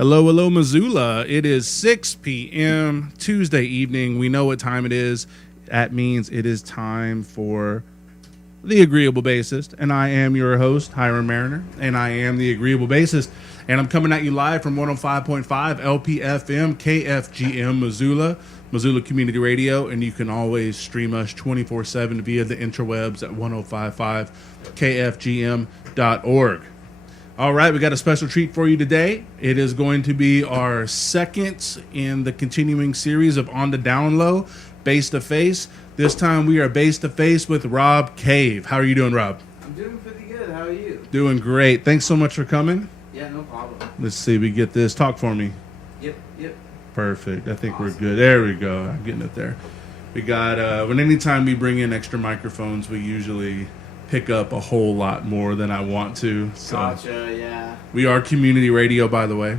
Hello, hello, Missoula. It is 6 p.m. Tuesday evening. We know what time it is. That means it is time for the Agreeable Bassist. And I am your host, Hiram Mariner. And I am the Agreeable Bassist. And I'm coming at you live from 105.5 LPFM, KFGM, Missoula Community Radio. And you can always stream us 24/7 via the interwebs at 1055kfgm.org. All right, we got a special treat for you today. It is going to be our second in the continuing series of On the Down Low, Bass to Face. This time we are bass to face with Rob Cave. How are you doing, Rob? I'm doing pretty good. How are you? Doing great. Thanks so much for coming. Yeah, no problem. Let's see, we get this. Talk for me. Yep. Perfect. I think Awesome. we're good. There we go. I'm getting it there. We got, anytime we bring in extra microphones, we usually pick up a whole lot more than I want to. So Gotcha, yeah. we are community radio, by the way.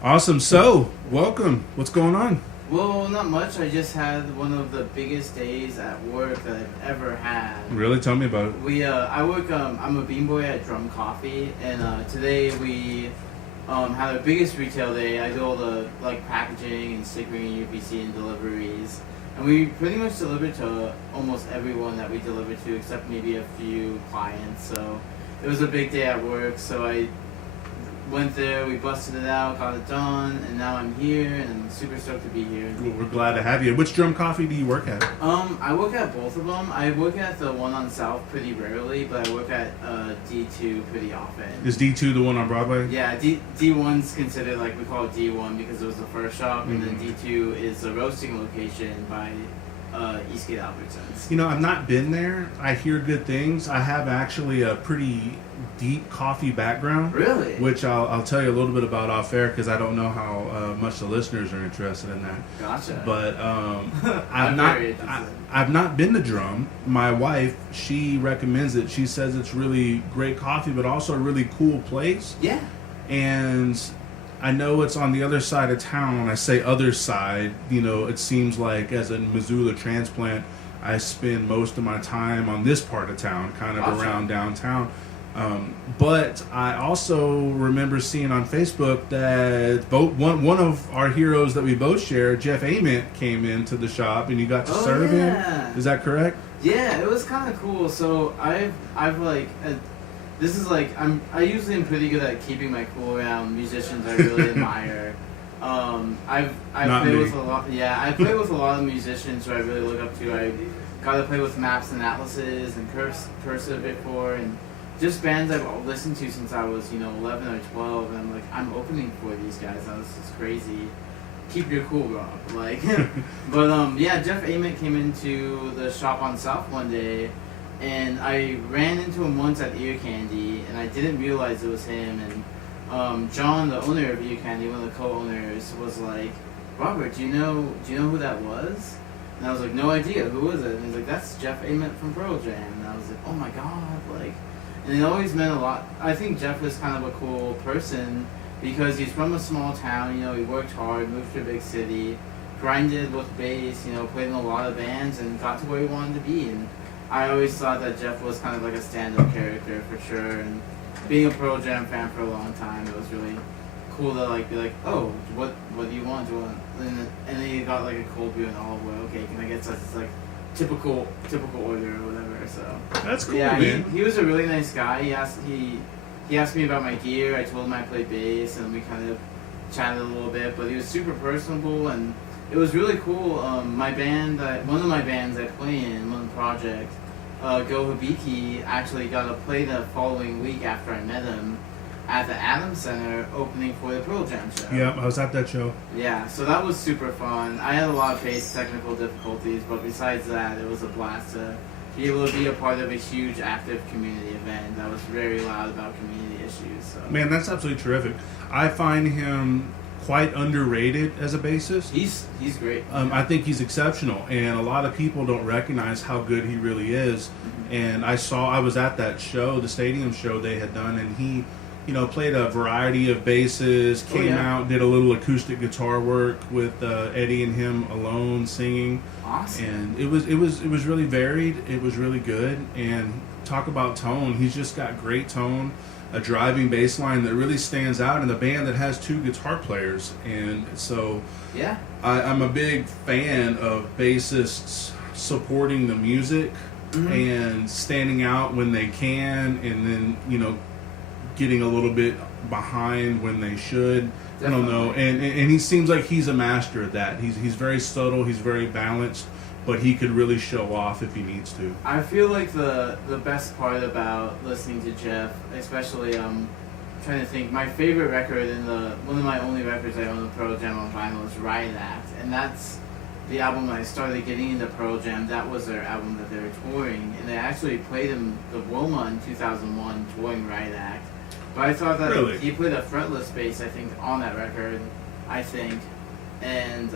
Awesome. So, welcome. What's going on? Well, not much. I just had one of the biggest days at work that I've ever had. Really? Tell me about it. I work, I'm a bean boy at Drum Coffee, and today we had our biggest retail day. I do all the packaging and stickering and UPC and deliveries. And we pretty much delivered to almost everyone that we delivered to, except maybe a few clients. So it was a big day at work. So I went there, we busted it out, got it done, and now I'm here, and I'm super stoked to be here. Well, we're glad to have you. Which Drum Coffee do you work at? I work at both of them. I work at the one on South pretty rarely, but I work at D2 pretty often. Is D2 the one on Broadway? Yeah, D1's considered, we call it D1 because it was the first shop, and then D2 is the roasting location by Eastgate Albertsons. You know, I've not been there. I hear good things. I have actually a pretty deep coffee background. Really? Which I'll tell you a little bit about off air because I don't know how much the listeners are interested in that. Gotcha. But very interested. I've not been to Drum. My wife, she recommends it. She says it's really great coffee, but also a really cool place. Yeah. And I know it's on the other side of town. When I say other side, it seems like as a Missoula transplant, I spend most of my time on this part of town, kind of Gotcha. around downtown. But I also remember seeing on Facebook that one of our heroes that we both share, Jeff Ament, came into the shop and you got to serve him. Is that correct? Yeah, it was kind of cool. So I usually am pretty good at keeping my cool around musicians I really admire. I play with a lot. Yeah, I play with a lot of musicians who I really look up to. I got to play with Maps and Atlases and Cursive before, and just bands I've listened to since I was 11 or 12. And I'm opening for these guys. Now this is crazy. Keep your cool, Rob. But Jeff Ament came into the shop on South one day. And I ran into him once at Ear Candy, and I didn't realize it was him. And John, the owner of Ear Candy, one of the co-owners, was like, "Robert, do you know who that was?" And I was like, "No idea. Who was it?" And he's like, "That's Jeff Ament from Pearl Jam." And I was like, "Oh my god!" And it always meant a lot. I think Jeff was kind of a cool person because he's from a small town. He worked hard, moved to a big city, grinded with bass. Played in a lot of bands, and got to where he wanted to be. And I always thought that Jeff was kind of like a stand-up character for sure, and being a Pearl Jam fan for a long time, it was really cool to be like, "Oh, what do you want? And then he got a cold beer and olive oil. Okay, can I get such typical order or whatever?" So That's cool, yeah, man. he was a really nice guy. He asked me about my gear. I told him I played bass, and we kind of chatted a little bit. But he was super personable, and it was really cool. My band, one of my bands I play in, one project, Go Habiki, actually got to play the following week after I met him at the Adams Center opening for the Pearl Jam show. Yeah, I was at that show. Yeah, so that was super fun. I had a lot of bass technical difficulties, but besides that, it was a blast to be able to be a part of a huge active community event that was very loud about community issues. So. Man, that's absolutely terrific. I find him quite underrated as a bassist. He's great. I think he's exceptional, and a lot of people don't recognize how good he really is. Mm-hmm. And I was at that show, the stadium show they had done, and he, played a variety of basses, came out, did a little acoustic guitar work with Eddie and him alone singing. Awesome. And it was really varied. It was really good. And talk about tone. He's just got great tone. a driving bass line that really stands out in a band that has 2 guitar players. And so yeah, I'm a big fan of bassists supporting the music and standing out when they can, and then, you know, getting a little bit behind when they should. Definitely. I don't know. And he seems like he's a master at that. He's very subtle, he's very balanced, but he could really show off if he needs to. I feel like the best part about listening to Jeff, especially trying to think, my favorite record and one of my only records I own of Pearl Jam on vinyl is Riot Act, and that's the album when I started getting into Pearl Jam. That was their album that they were touring, and they actually played in the Wilma in 2001 touring Riot Act. But I thought that really? He played a fretless bass, I think, on that record, I think, and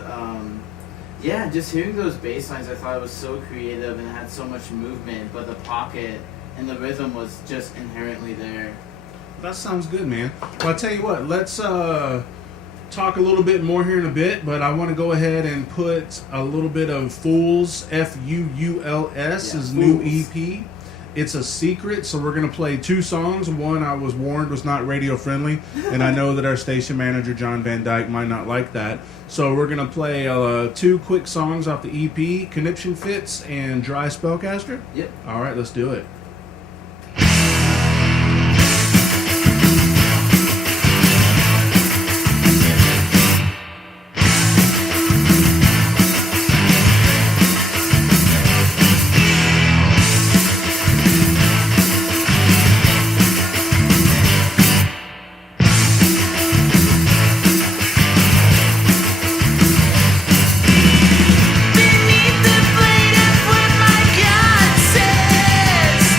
yeah, just hearing those bass lines, I thought it was so creative and had so much movement, but the pocket and the rhythm was just inherently there. That sounds good, man. Well, I'll tell you what, let's talk a little bit more here in a bit, but I want to go ahead and put a little bit of Fools, F-U-U-L-S, his new EP. It's a secret, so we're going to play 2 songs. One, I was warned, was not radio friendly, and I know that our station manager, John Van Dyke, might not like that. So we're going to play 2 quick songs off the EP, Conniption Fits and Dry Spellcaster. Yep. All right, let's do it. Beneath the blade of what my God says.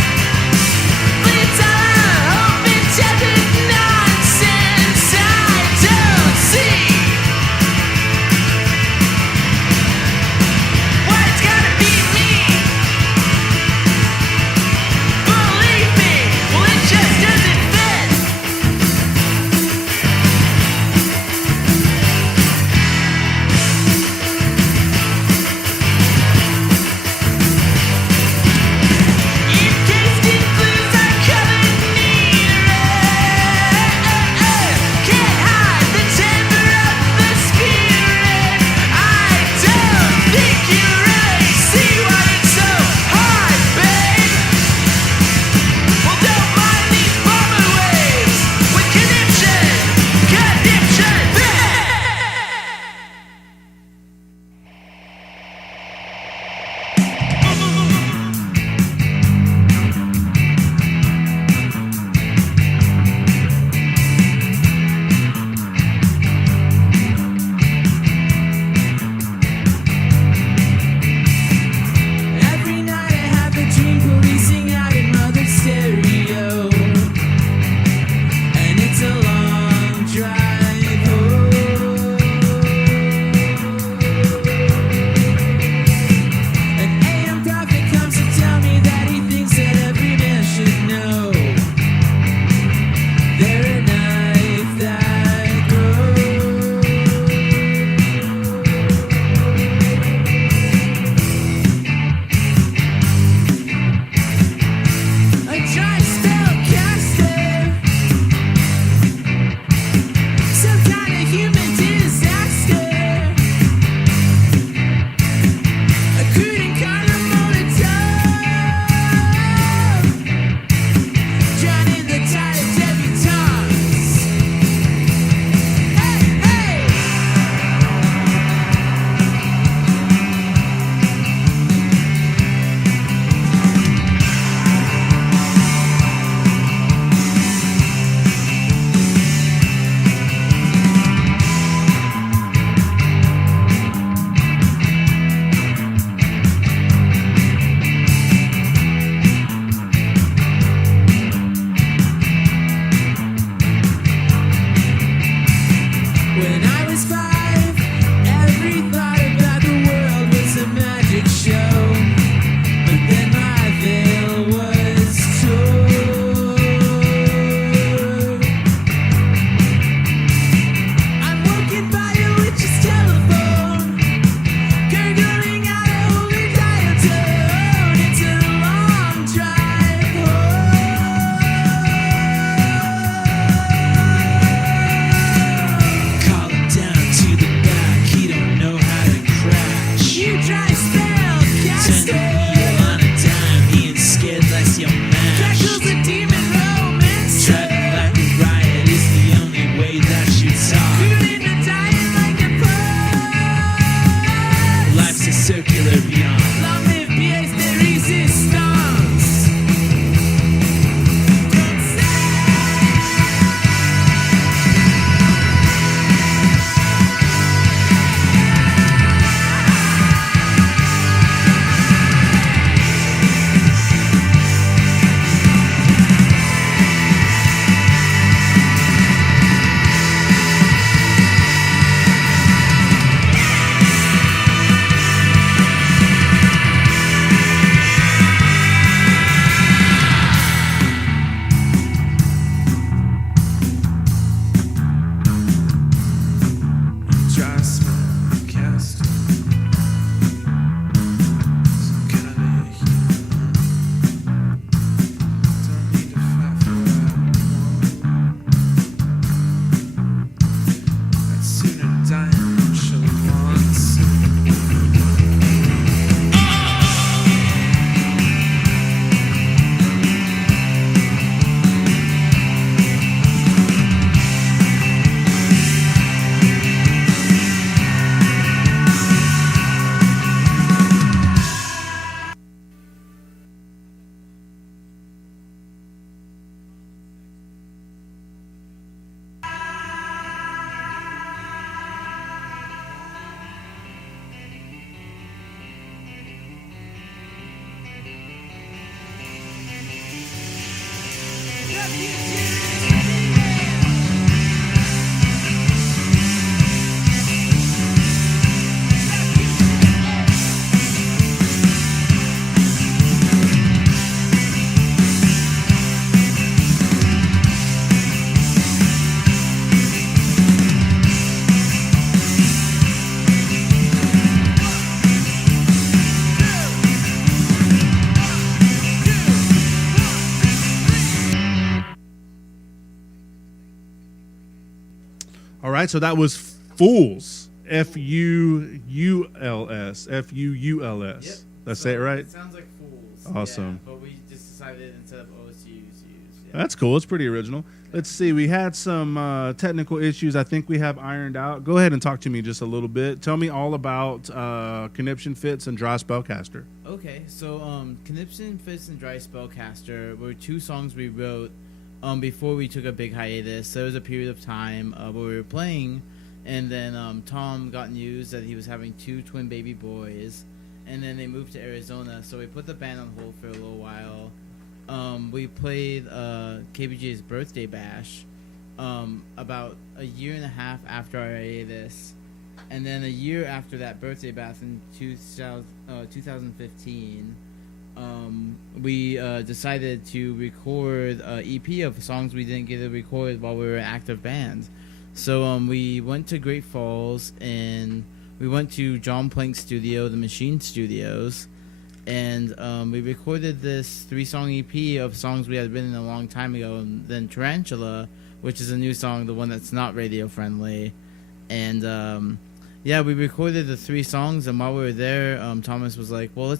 All right, so that was Fools. F-U-U-L-S. F-U-U-L-S. Yep. Did I say it right? It sounds like Fools. Awesome. Yeah, but we just decided instead of O's to use. Yeah. That's cool. It's pretty original. Let's see. We had some technical issues I think we have ironed out. Go ahead and talk to me just a little bit. Tell me all about Conniption Fits and Dry Spellcaster. Okay, so Conniption Fits and Dry Spellcaster were 2 songs we wrote before we took a big hiatus. There was a period of time where we were playing, and then Tom got news that he was having 2 twin baby boys, and then they moved to Arizona, so we put the band on hold for a little while. We played KBJ's birthday bash about a year and a half after our hiatus, and then a year after that birthday bash in 2015, we decided to record an EP of songs we didn't get to record while we were an active band. So we went to Great Falls, and we went to John Plank's studio, the Machine Studios, and we recorded this 3-song EP of songs we had written a long time ago, and then Tarantula, which is a new song, the one that's not radio friendly. And yeah, we recorded the 3 songs, and while we were there, Thomas was like, well,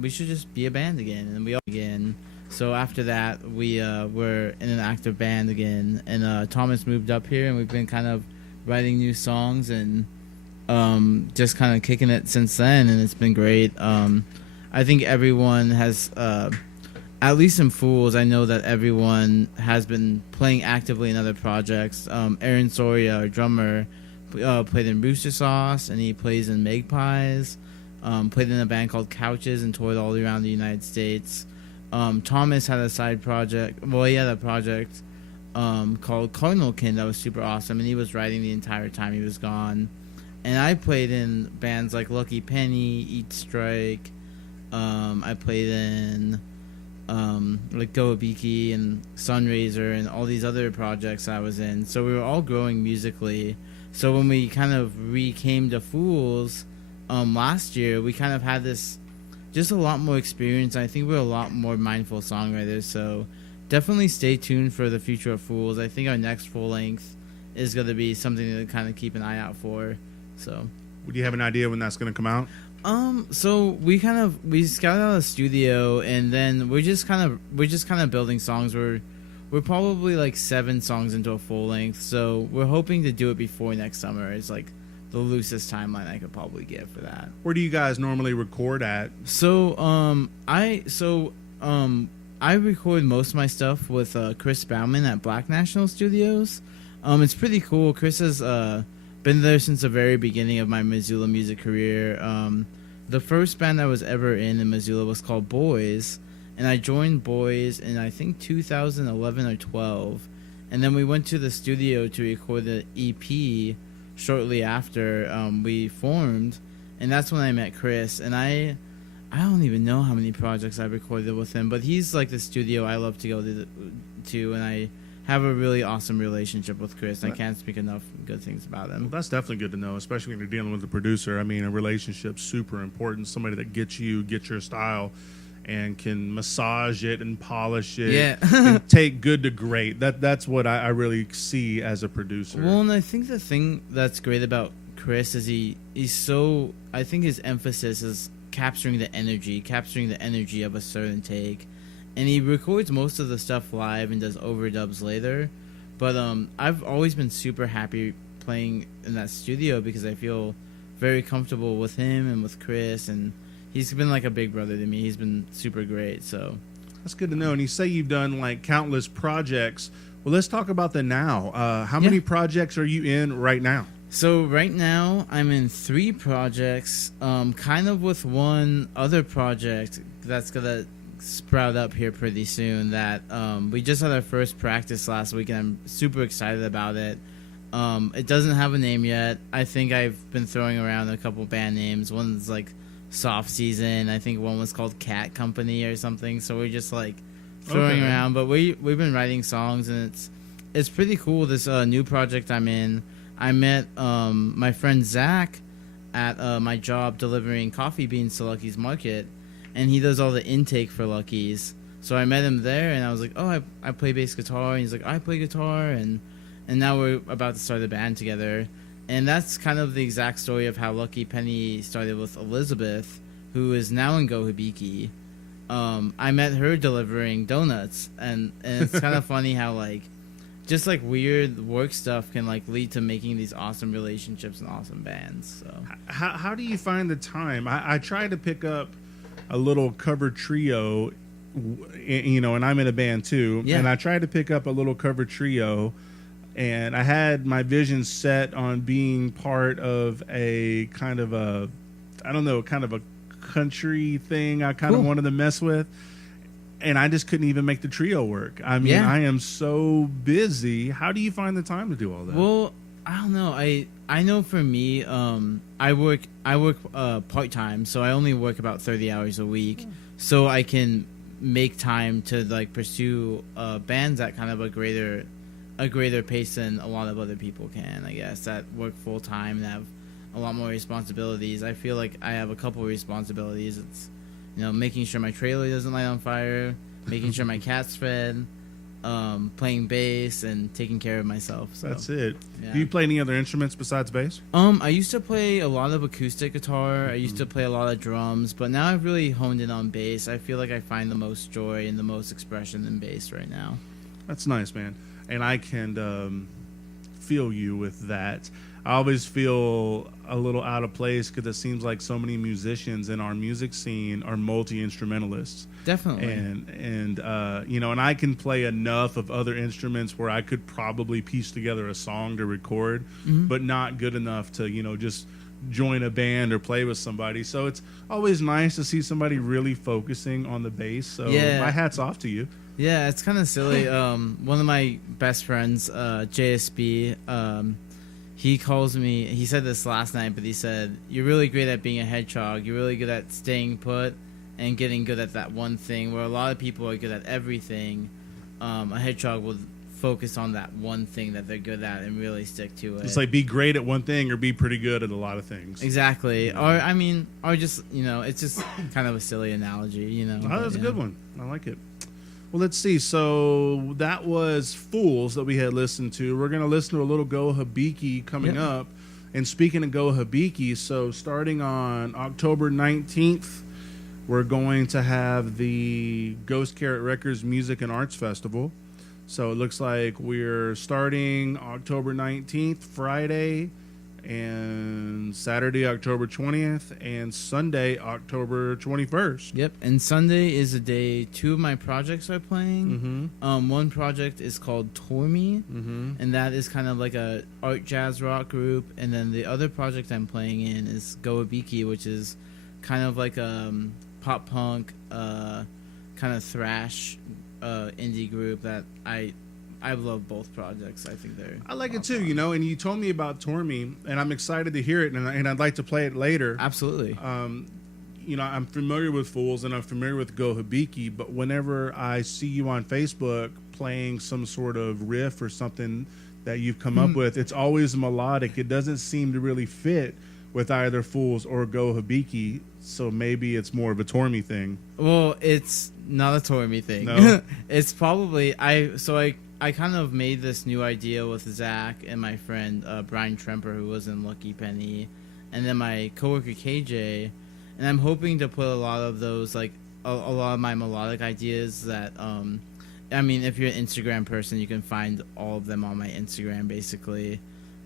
we should just be a band again. And we all again. So after that, we were in an active band again, and Thomas moved up here, and we've been kind of writing new songs and just kind of kicking it since then, and it's been great. I think everyone has, at least in Fools, I know that everyone has been playing actively in other projects. Aaron Soria, our drummer, played in Rooster Sauce, and he plays in Magpies. Played in a band called Couches and toured all around the United States. Thomas had a side project. Well, he had a project called Cardinalkin that was super awesome, and he was writing the entire time he was gone. And I played in bands like Lucky Penny, Eat Strike. I played in like Goabiki and Sunraiser and all these other projects I was in. So we were all growing musically. So when we kind of came to Fools last year, we kind of had this just a lot more experience. I think we're a lot more mindful songwriters. So definitely stay tuned for the future of Fools. I think our next full length is going to be something to kind of keep an eye out for. So, do you have an idea when that's going to come out? So we scouted out a studio, and then we're just kind of building songs. We're probably like 7 songs into a full length, so we're hoping to do it before next summer. It's like the loosest timeline I could probably give for that. Where do you guys normally record at? So I record most of my stuff with Chris Bauman at Black National Studios. It's pretty cool. Chris has been there since the very beginning of my Missoula music career. The first band I was ever in Missoula was called Boys, and I joined Boys in I think 2011 or 12, and then we went to the studio to record the EP shortly after we formed, and that's when I met Chris. And I don't even know how many projects I recorded with him, but he's like the studio I love to go to, and I have a really awesome relationship with Chris. I can't speak enough good things about him. Well, that's definitely good to know, especially when you're dealing with a producer. I mean, a relationship's super important. Somebody that gets your style, and can massage it and polish it, and take good to great. That's what I really see as a producer. Well, and I think the thing that's great about Chris is he's so. I think his emphasis is capturing the energy of a certain take. And he records most of the stuff live and does overdubs later. But I've always been super happy playing in that studio because I feel very comfortable with him and with Chris. And he's been like a big brother to me. He's been super great. So that's good to know. And you say you've done like countless projects. Well, let's talk about the now. How many projects are you in right now? So right now I'm in 3 projects, kind of with one other project that's going to sprout up here pretty soon that we just had our first practice last week, and I'm super excited about it. It doesn't have a name yet. I think I've been throwing around a couple band names. One's like Soft Season. I think one was called Cat Company or something. So we're just like throwing around, but we've been writing songs, and it's pretty cool. This new project I'm in, I met my friend Zach at my job delivering coffee beans to Lucky's Market, and he does all the intake for Lucky's. So I met him there, and I was like, oh, I play bass guitar. And he's like, I play guitar. And and now we're about to start a band together. And that's kind of the exact story of how Lucky Penny started with Elizabeth, who is now in Go Hibiki. I met her delivering donuts, and it's kind of funny how like just like weird work stuff can like lead to making these awesome relationships and awesome bands. So how do you find the time? I try to pick up a little cover trio, you know, and I'm in a band too, and I tried to pick up a little cover trio, and I had my vision set on being part of a kind of a, I don't know, kind of a country thing I kind of wanted to mess with, and I just couldn't even make the trio work. I mean, I am so busy. How do you find the time to do all that? Well, I don't know. I know for me, I work part time, so I only work about 30 hours a week, so I can make time to like pursue bands at kind of a greater pace than a lot of other people can. I guess that work full time and have a lot more responsibilities. I feel like I have a couple of responsibilities. It's, you know, making sure my trailer doesn't light on fire, making sure my cat's fed, playing bass, and taking care of myself. So that's it. Yeah. Do you play any other instruments besides bass? I used to play a lot of acoustic guitar. I used to play a lot of drums, but now I've really honed in on bass. I feel like I find the most joy and the most expression in bass right now. That's nice, man. And I can feel you with that. I always feel a little out of place because it seems like so many musicians in our music scene are multi-instrumentalists. Definitely. And you know, and I can play enough of other instruments where I could probably piece together a song to record, but not good enough to, you know, just join a band or play with somebody. So it's always nice to see somebody really focusing on the bass. So my hat's off to you. Yeah, it's kind of silly. One of my best friends, JSB, he calls me, he said this last night, but he said, you're really great at being a hedgehog. You're really good at staying put and getting good at that one thing, where a lot of people are good at everything. A hedgehog will focus on that one thing that they're good at and really stick to it. It's like be great at one thing or be pretty good at a lot of things. Exactly. Or just, you know, it's just kind of a silly analogy, you know. Oh, that's a good one. I like it. Well, let's see. So that was Fools that we had listened to. We're going to listen to a little Go Hibiki coming up. And speaking of Go Hibiki, so starting on October 19th, we're going to have the Ghost Carrot Records Music and Arts Festival. So it looks like we're starting October 19th, Friday, and Saturday, October 20th, and Sunday, October 21st. Yep, and Sunday is the day two of my projects are playing. One project is called Tormy, and that is kind of like a art jazz rock group. And then the other project I'm playing in is Go Hibiki, which is kind of like a pop punk, kind of thrash indie group that I love both projects. I think they're I like it too, you know, and you told me about Tormy, and I'm excited to hear it, and I'd like to play it later. Absolutely. You know, I'm familiar with Fools, and I'm familiar with Go Hibiki, but whenever I see you on Facebook playing some sort of riff or something that you've come up with, it's always melodic. It doesn't seem to really fit with either Fools or Go Hibiki, so maybe it's more of a Tormy thing. Well, it's not a Tormy thing. No? It's probably I kind of made this new idea with Zach and my friend Brian Tremper, who was in Lucky Penny, and then my coworker KJ, and I'm hoping to put a lot of those, like a lot of my melodic ideas that I mean, if you're an Instagram person, you can find all of them on my Instagram basically,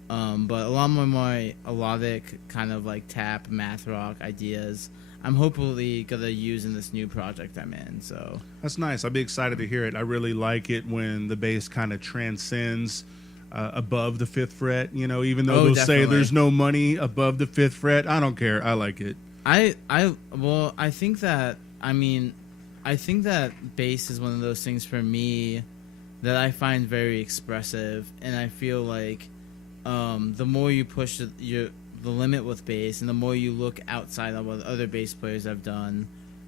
but a lot more melodic kind of like tap math rock ideas I'm hopefully gonna use in this new project I'm in. So that's nice. I'd be excited to hear it. I really like it when the bass kind of transcends above the fifth fret. You know, even though they'll say there's no money above the fifth fret, I don't care. I like it. I think that bass is one of those things for me that I find very expressive, and I feel like the more you push the limit with bass, and the more you look outside of what other bass players have done.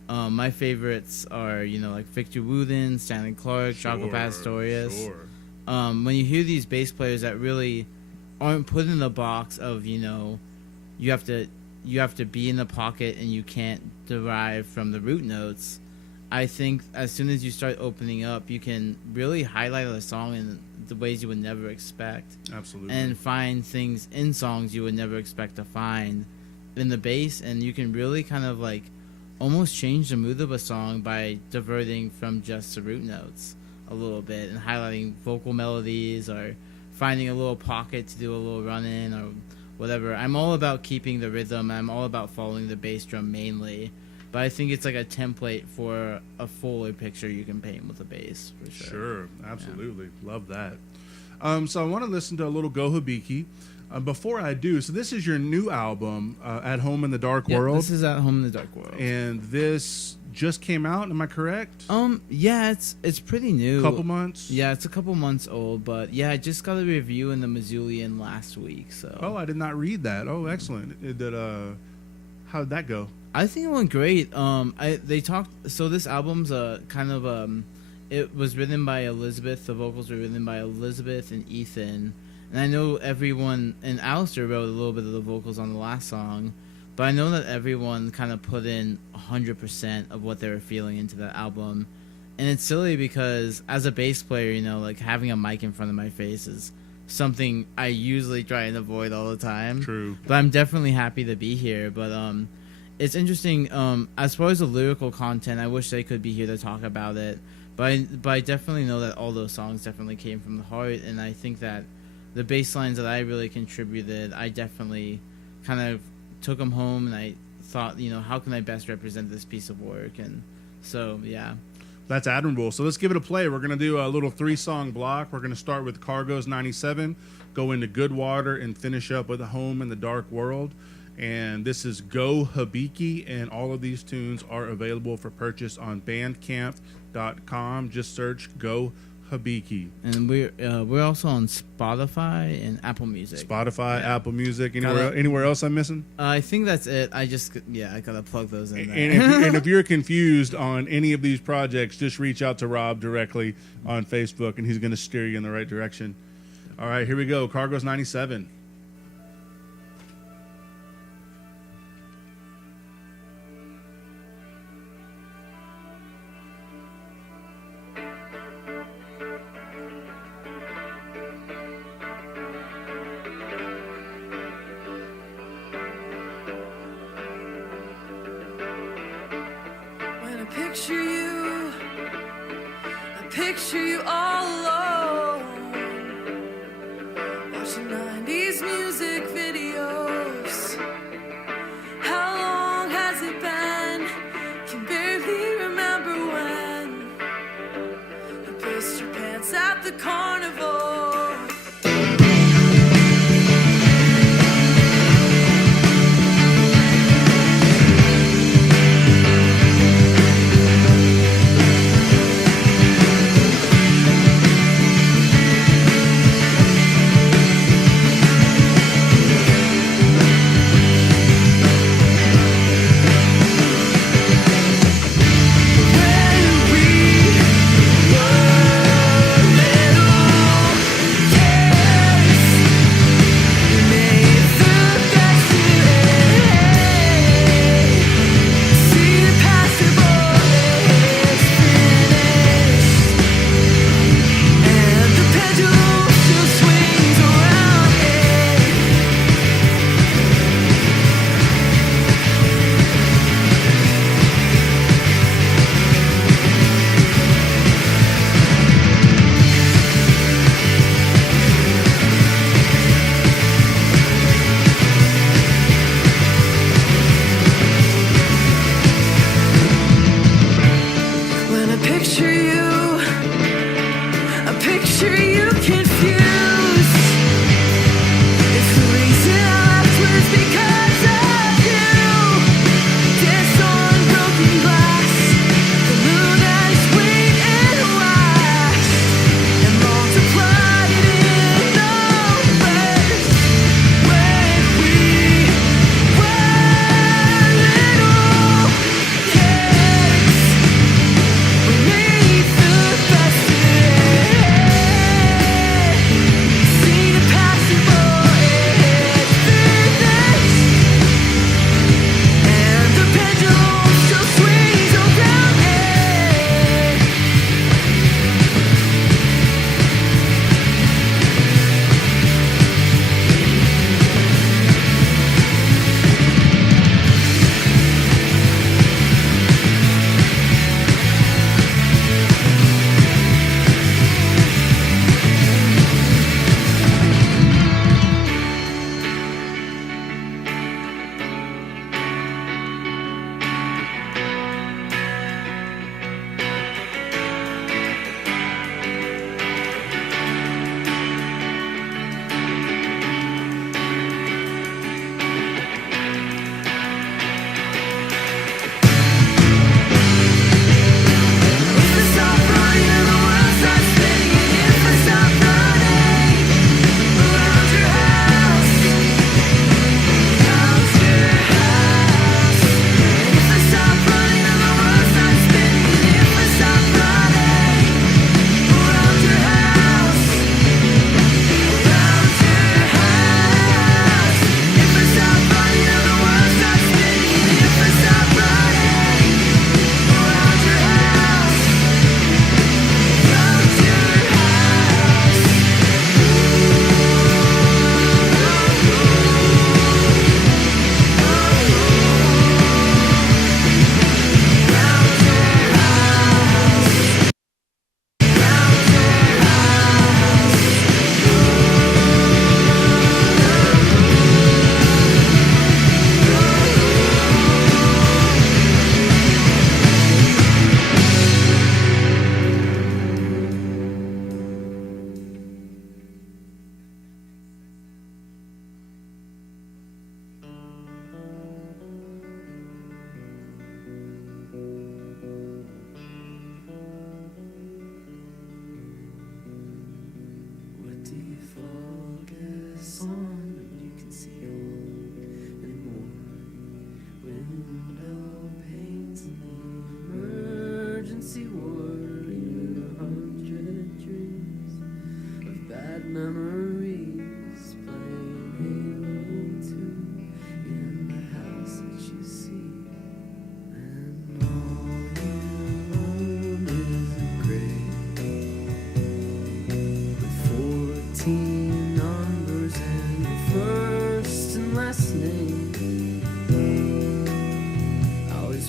My favorites are, you know, like Victor Wooten, Stanley Clarke, Jaco Pastorius. Sure. When you hear these bass players that really aren't put in the box of, you know, you have to be in the pocket and you can't derive from the root notes, I think as soon as you start opening up, you can really highlight a song in the ways you would never expect. Absolutely. And find things in songs you would never expect to find in the bass, and you can really kind of like almost change the mood of a song by diverting from just the root notes a little bit and highlighting vocal melodies or finding a little pocket to do a little run in or whatever. I'm all about keeping the rhythm. I'm all about following the bass drum mainly, but I think it's like a template for a fuller picture you can paint with the bass for sure. Sure, absolutely. Yeah. Love that. So I want to listen to a little Go Hibiki. Before I do, so this is your new album, At Home in the Dark World. This is At Home in the Dark World. And this just came out, am I correct? Yeah, it's pretty new. Couple months? Yeah, it's a couple months old, but yeah, I just got a review in the Missoula last week, so. Oh, I did not read that. Oh, excellent. How did that go? I think it went great. They talked, so this album's kind of, it was written by Elizabeth, the vocals were written by Elizabeth and Ethan. And I know everyone, and Alistair wrote a little bit of the vocals on the last song, but I know that everyone kind of put in 100% of what they were feeling into that album. And it's silly because as a bass player, you know, like having a mic in front of my face is something I usually try and avoid all the time. True. But I'm definitely happy to be here. But it's interesting. As far as the lyrical content, I wish they could be here to talk about it. But I definitely know that all those songs definitely came from the heart, and I think that the bass lines that I really contributed, I definitely kind of took them home, and I thought, you know, how can I best represent this piece of work? And so, yeah. That's admirable. So let's give it a play. We're going to do a little 3-song block. We're going to start with Cargo's 97, go into Good Water, and finish up with Home in the Dark World. And this is Go Hibiki, and all of these tunes are available for purchase on bandcamp.com. Just search Go Hibiki. And we're also on Spotify and Apple Music. Spotify, yeah. Apple Music. Anywhere else I'm missing? I think that's it. I gotta plug those in there. And if you're confused on any of these projects, just reach out to Rob directly on Facebook, and he's going to steer you in the right direction. All right, here we go. Cargo's 97. Picture you all alone, watching 90s music videos. How long has it been? Can barely remember when you pissed your pants at the carnival.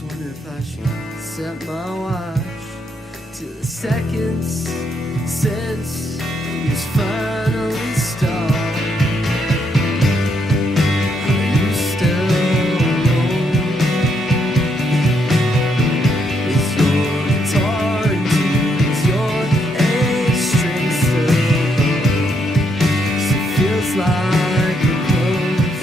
wonder if I should set my watch to the seconds since it's finally stopped. Are you still alone? Is your guitar in tune? Is your A string still low? 'Cause it feels like you're close.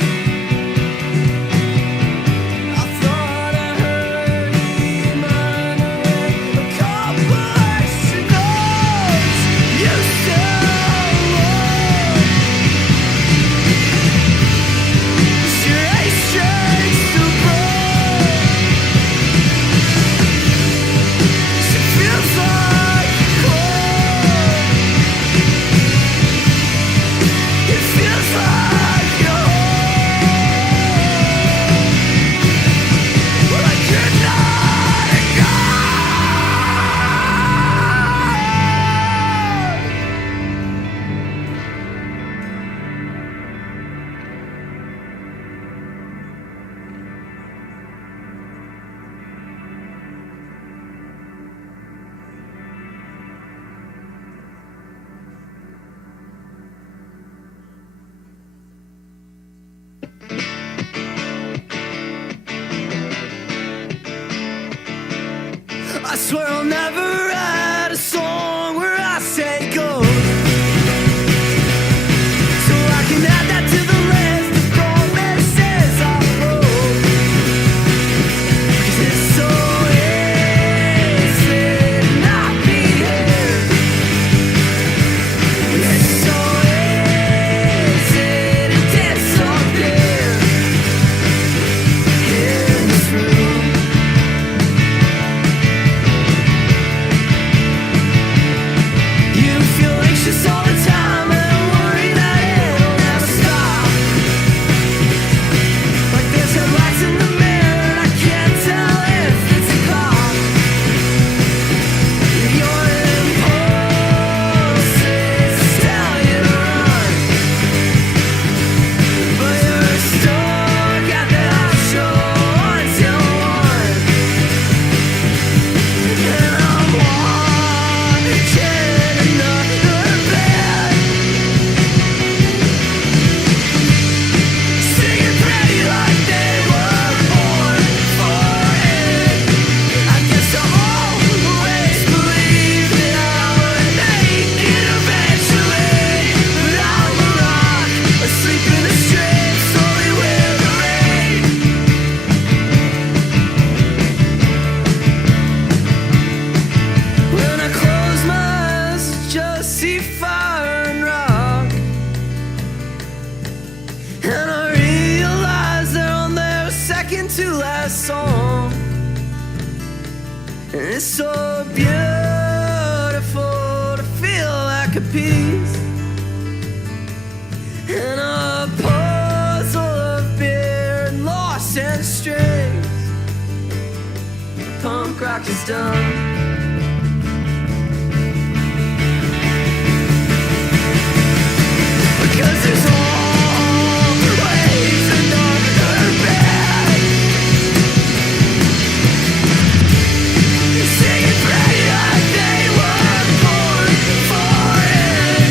I thought I heard him underway a couple extra notes. You still alone? Is your A string still broke? 'Cause it feels like you're close. It feels like you're home. Like you're not I swear I'll never write a song where I say go. So I can add that to the list of promises I wrote. 'Cause it's so easy to not be here. It's so easy to disappear in this room. You feel anxious all the time and worry that it'll never stop. Like there's headlights in the mirror and I can't tell if it's a cop. Your impulses tell you to run, but you're stuck at the house show until 1. And I'm watching another band singing pretty like they were born for it. I guess I always believed that I would make it eventually, but I'm a rock asleep in the street, slowly withering. When I close my eyes, I just see fire and rock. And I realize they're on their second to last song. And it's so beautiful to feel like a piece in a puzzle of beer and lost and strings. The punk rock is done. Because there's always another band singing pretty like they were born for it.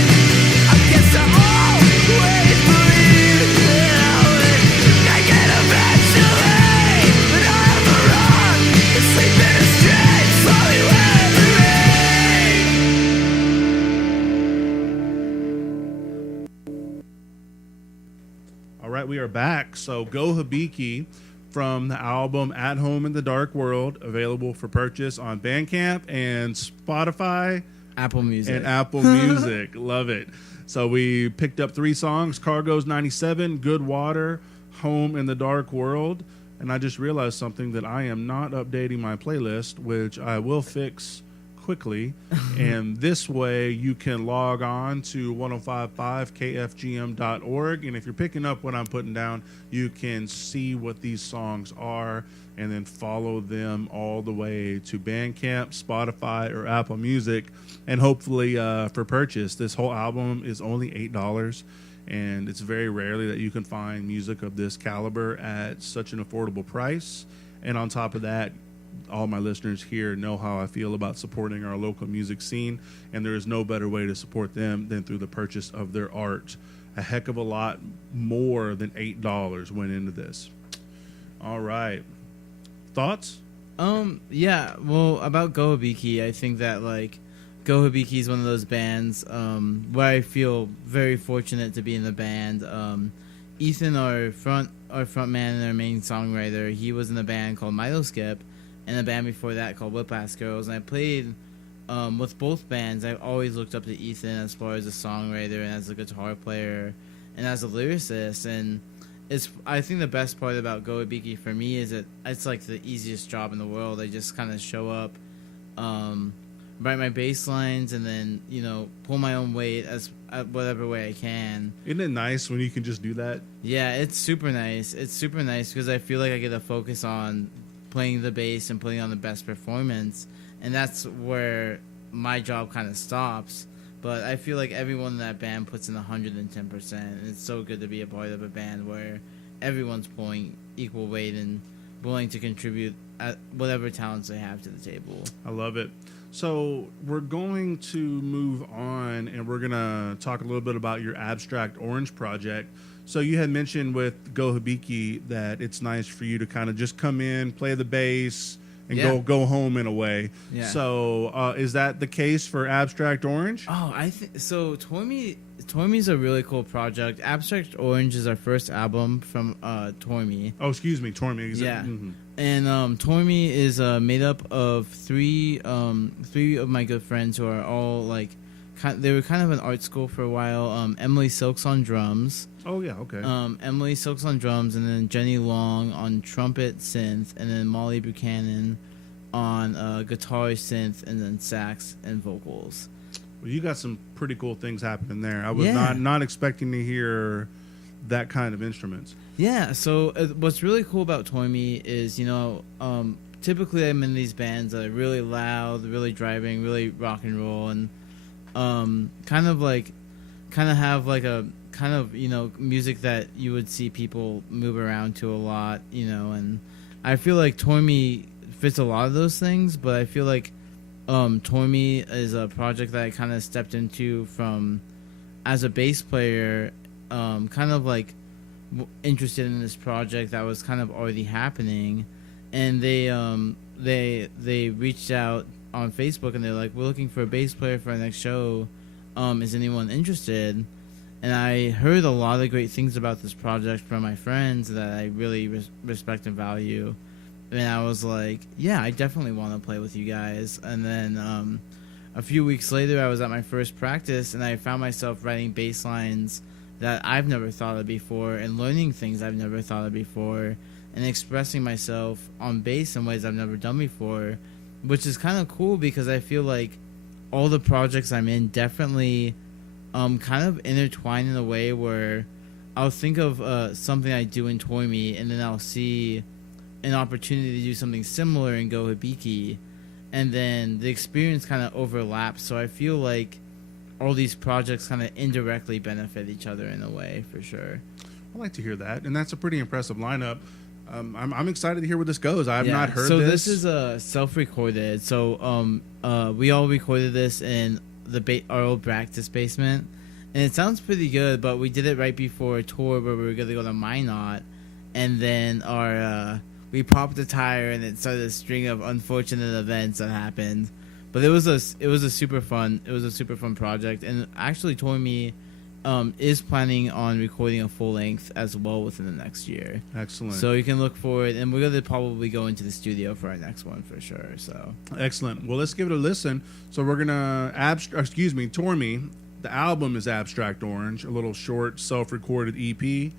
I guess I always believed that I would make it eventually, but I'm a rock asleep in a street, slowly withering. All right, we are back. So Go Hibiki from the album At Home in the Dark World, available for purchase on Bandcamp and Spotify Apple Music. and Apple Music. Love it. So we picked up 3 songs: Cargo's 97, Good Water, Home in the Dark World. And I just realized something, that I am not updating my playlist, which I will fix quickly. And this way you can log on to 1055kfgm.org. And if you're picking up what I'm putting down, you can see what these songs are and then follow them all the way to Bandcamp, Spotify, or Apple Music, and hopefully for purchase. This whole album is only $8, and it's very rarely that you can find music of this caliber at such an affordable price. And on top of that, all my listeners here know how I feel about supporting our local music scene, and there is no better way to support them than through the purchase of their art. A heck of a lot more than $8 went into this. All right. Thoughts? Yeah, well, about Go Hibiki, I think that, like, Go Hibiki is one of those bands where I feel very fortunate to be in the band. Ethan, our front man and our main songwriter, he was in a band called Miloskip, and a band before that called Whip-Ass Girls, and I played with both bands. I've always looked up to Ethan as far as a songwriter and as a guitar player and as a lyricist, and I think the best part about Go Hibiki for me is that it's like the easiest job in the world. I just kind of show up, write my bass lines, and then, you know, pull my own weight whatever way I can. Isn't it nice when you can just do that? Yeah, it's super nice. It's super nice because I feel like I get to focus on playing the bass and putting on the best performance, and that's where my job kind of stops. But I feel like everyone in that band puts in 110%, and it's so good to be a part of a band where everyone's pulling equal weight and willing to contribute at whatever talents they have to the table. I love it. So we're going to move on, and we're going to talk a little bit about your Abstract Orange project. So you had mentioned with Go Hibiki that it's nice for you to kind of just come in, play the bass, and go home in a way. Yeah. So is that the case for Abstract Orange? Oh, I think so. Tormy's a really cool project. Abstract Orange is our first album from Tormy. Oh, excuse me, Tormy. Yeah. Mm-hmm. And Tormy is made up of three of my good friends who are all like, they were kind of in art school for a while. Emily Silks on drums. Oh yeah, okay. Emily Silks on drums, and then Jenny Long on trumpet, synth, and then Molly Buchanan on guitar, synth, and then sax and vocals. Well, you got some pretty cool things happening there. I was not expecting to hear that kind of instruments. Yeah, so what's really cool about Tormy is, you know, typically I'm in these bands that are really loud, really driving, really rock and roll, and kind of have like a kind of, you know, music that you would see people move around to a lot, you know, and I feel like Tormy fits a lot of those things, but I feel like Tormy is a project that I kind of stepped into from as a bass player, kind of like interested in this project that was kind of already happening, and they reached out on Facebook and they're like, we're looking for a bass player for our next show, is anyone interested? And I heard a lot of great things about this project from my friends that I really respect and value, and I was like, yeah, I definitely want to play with you guys. And then a few weeks later I was at my first practice and I found myself writing bass lines that I've never thought of before, and learning things I've never thought of before, and expressing myself on bass in ways I've never done before, which is kind of cool because I feel like all the projects I'm in definitely kind of intertwine in a way where I'll think of something I do in Tormy, and then I'll see an opportunity to do something similar and Go Hibiki, and then the experience kind of overlaps. So I feel like all these projects kind of indirectly benefit each other in a way, for sure. I like to hear that, and that's a pretty impressive lineup. I'm excited to hear where this goes. I have not heard this. So this is self-recorded. So we all recorded this in our old practice basement, and it sounds pretty good, but we did it right before a tour where we were going to go to Minot, and then we popped a tire, and it started a string of unfortunate events that happened. But it was a super fun project, and actually Tormy is planning on recording a full length as well within the next year. Excellent. So you can look forward, and we're gonna probably go into the studio for our next one for sure. So excellent. Well, let's give it a listen. So we're gonna Tormy. The album is Abstract Orange, a little short self-recorded EP,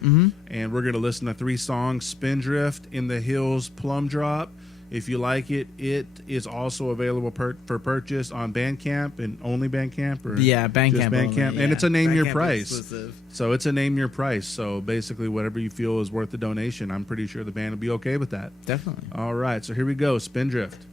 and we're gonna listen to 3 songs: Spindrift, In the Hills, Plum Drop. If you like it, it is also available for purchase on Bandcamp, and only Bandcamp, or Bandcamp, just Bandcamp, only, and it's a name your Bandcamp price. Exclusive. So it's a name your price. So basically, whatever you feel is worth the donation, I'm pretty sure the band will be okay with that. Definitely. All right, so here we go, Spindrift.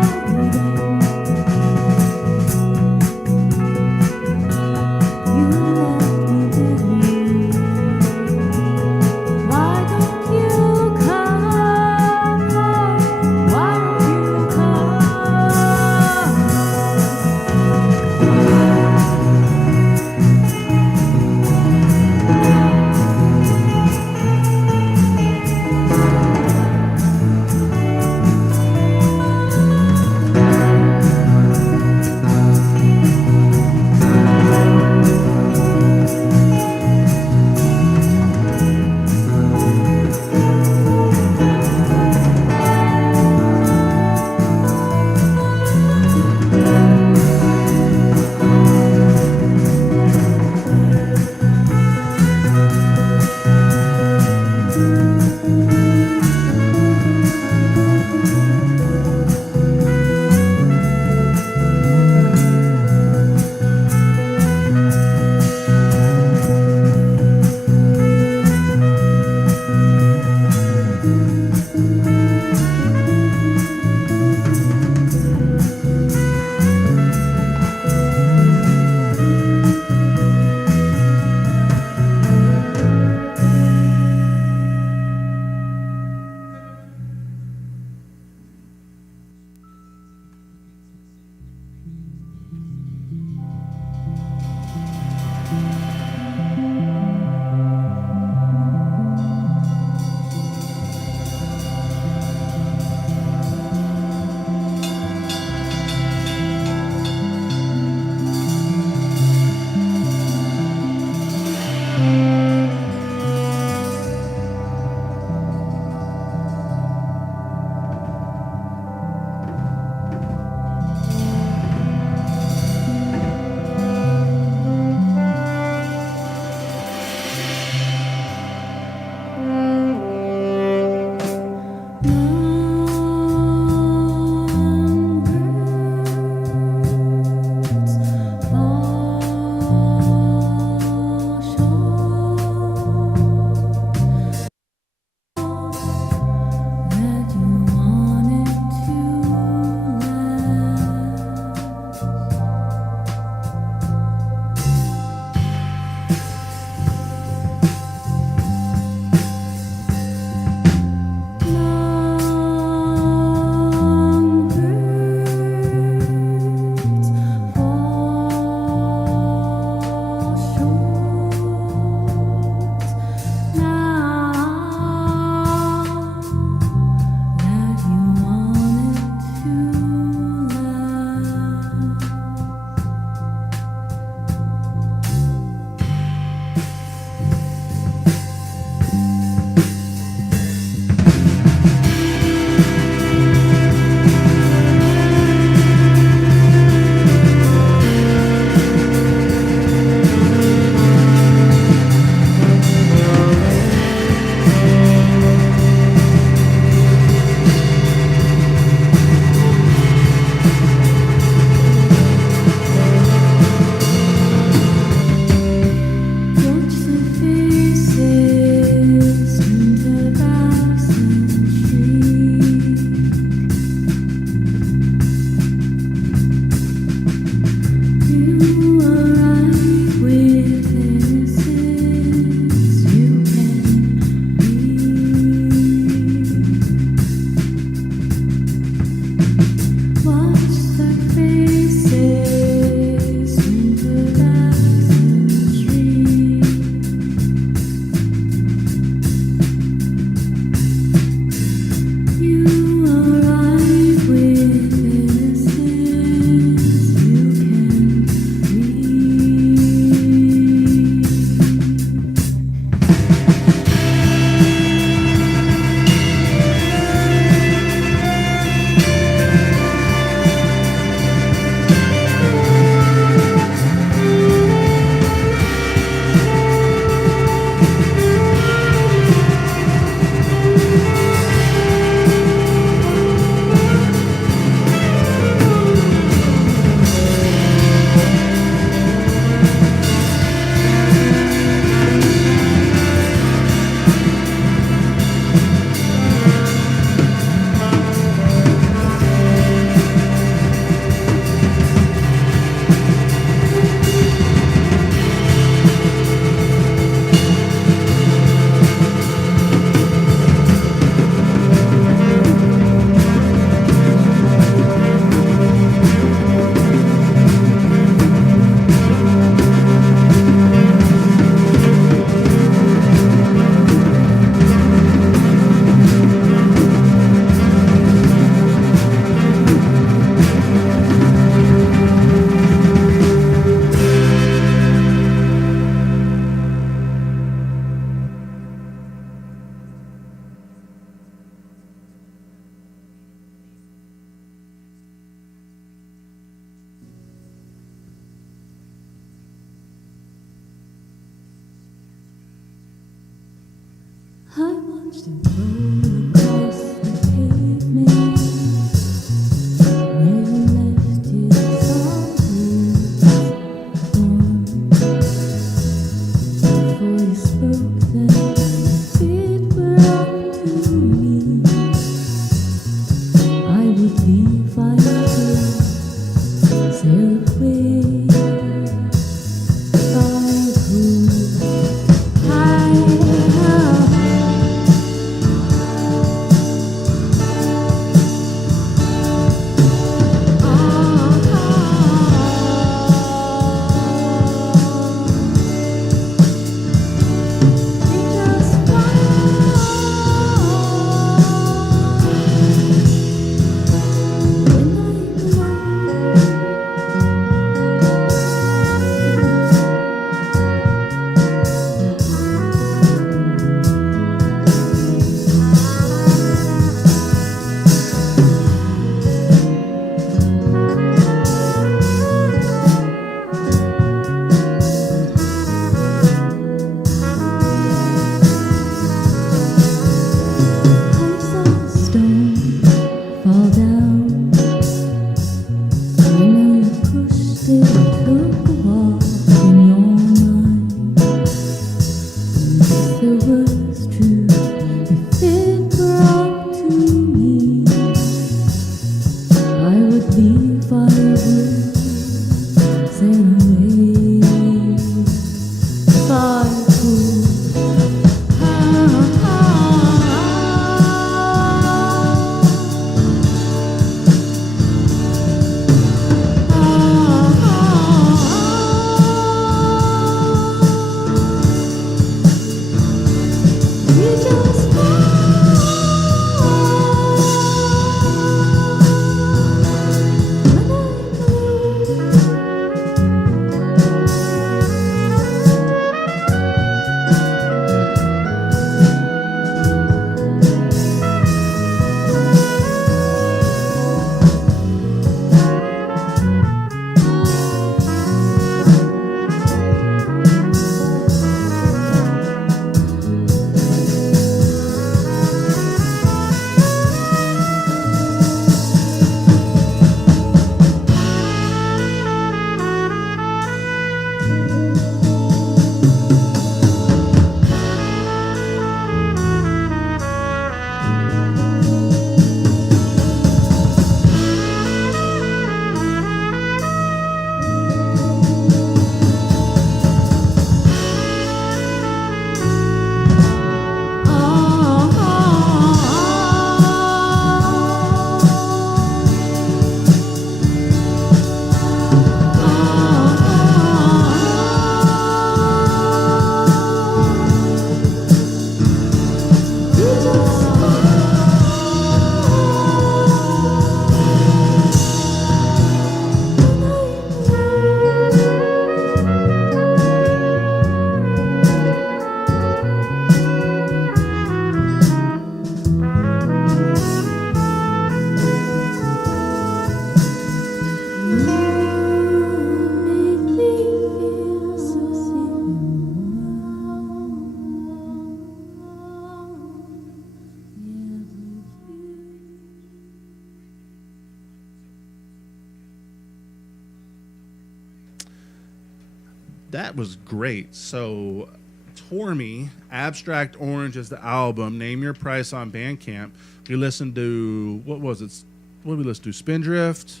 That was great. So, Tormy, Abstract Orange is the album. Name Your Price on Bandcamp. We listened to, what was it? What did we listen to? Spindrift,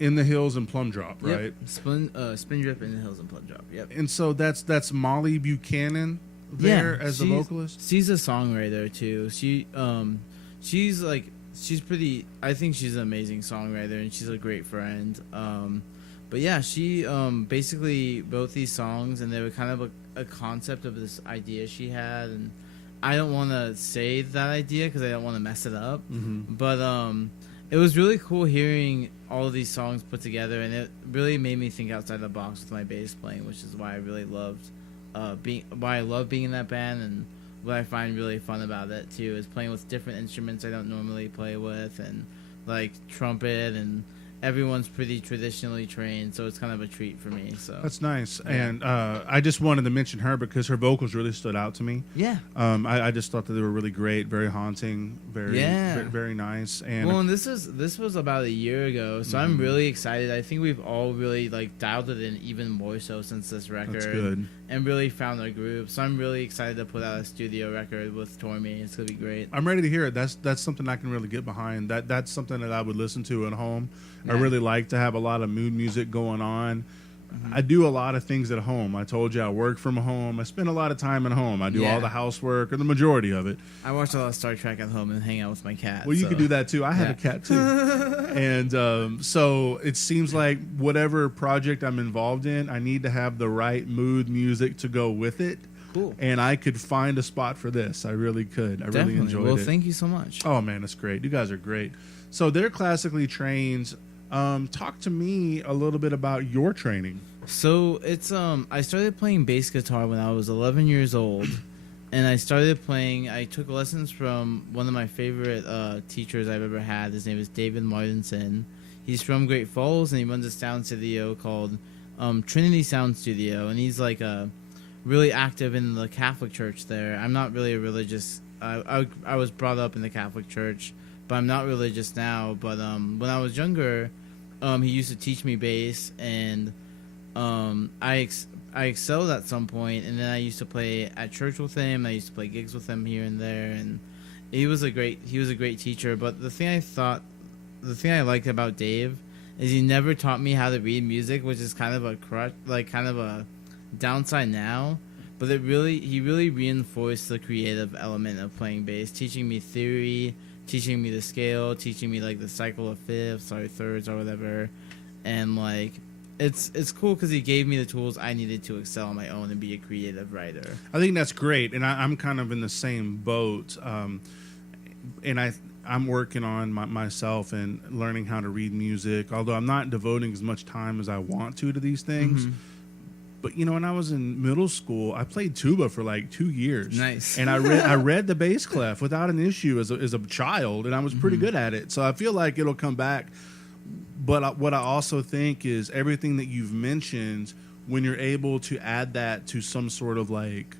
In the Hills, and Plum Drop, right? Yep. Spindrift, In the Hills, and Plum Drop. Yep. And so that's Molly Buchanan there as the vocalist? She's a songwriter, too. She's pretty, I think she's an amazing songwriter, and she's a great friend. But yeah, she basically wrote these songs, and they were kind of a concept of this idea she had. And I don't want to say that idea because I don't want to mess it up. Mm-hmm. But it was really cool hearing all of these songs put together, and it really made me think outside the box with my bass playing, which is why I really loved why I love being in that band, and what I find really fun about it too is playing with different instruments I don't normally play with, and like trumpet and everyone's pretty traditionally trained, so it's kind of a treat for me. So That's nice. Yeah. And I just wanted to mention her because her vocals really stood out to me. yeah. I just thought that they were really great, very haunting, very very nice. And Well, and this was about a year ago, so I'm really excited. I think we've all really like dialed it in even more so since this record. That's good. And really found our groove. So I'm really excited to put out a studio record with Tormy. It's gonna be great. I'm ready to hear it. That's something I can really get behind. That's something that I would listen to at home. I Yeah. really like to have a lot of mood music going on. I do a lot of things at home. I told you I work from home. I spend a lot of time at home. I do Yeah. all the housework, or the majority of it. I watch a lot of Star Trek at home and hang out with my cat. Well, you so. could do that too. I have a cat too. And so it seems like whatever project I'm involved in, I need to have the right mood music to go with it. Cool. And I could find a spot for this. I really could. I Definitely. really enjoyed well, it. thank you so much. Oh man, that's great. You guys are great. So they're classically trained. Talk to me a little bit about your training. So it's I started playing bass guitar when I was 11 years old, and I took lessons from one of my favorite teachers I've ever had. His name is David Martinson. He's from Great Falls, and he runs a sound studio called Trinity Sound Studio, and he's like really active in the Catholic Church there. I'm not really a religious. I was brought up in the Catholic Church, but I'm not religious now. But when I was younger, he used to teach me bass, and I excelled at some point, and then I used to play at church with him. I used to play gigs with him here and there, and he was a great teacher. But the thing I liked about Dave is he never taught me how to read music, which is kind of a kind of a downside now. But he really reinforced the creative element of playing bass, teaching me theory, teaching me the scale, teaching me like the cycle of fifths or thirds or whatever, and like. It's cool because he gave me the tools I needed to excel on my own and be a creative writer. I think that's great, and I'm kind of in the same boat. And I'm working on myself and learning how to read music, although I'm not devoting as much time as I want to these things. But you know, when I was in middle school, I played tuba for like 2 years. Nice. And I read the bass clef without an issue as a child, and I was pretty good at it. So I feel like it'll come back. But what I also think is everything that you've mentioned, when you're able to add that to some sort of like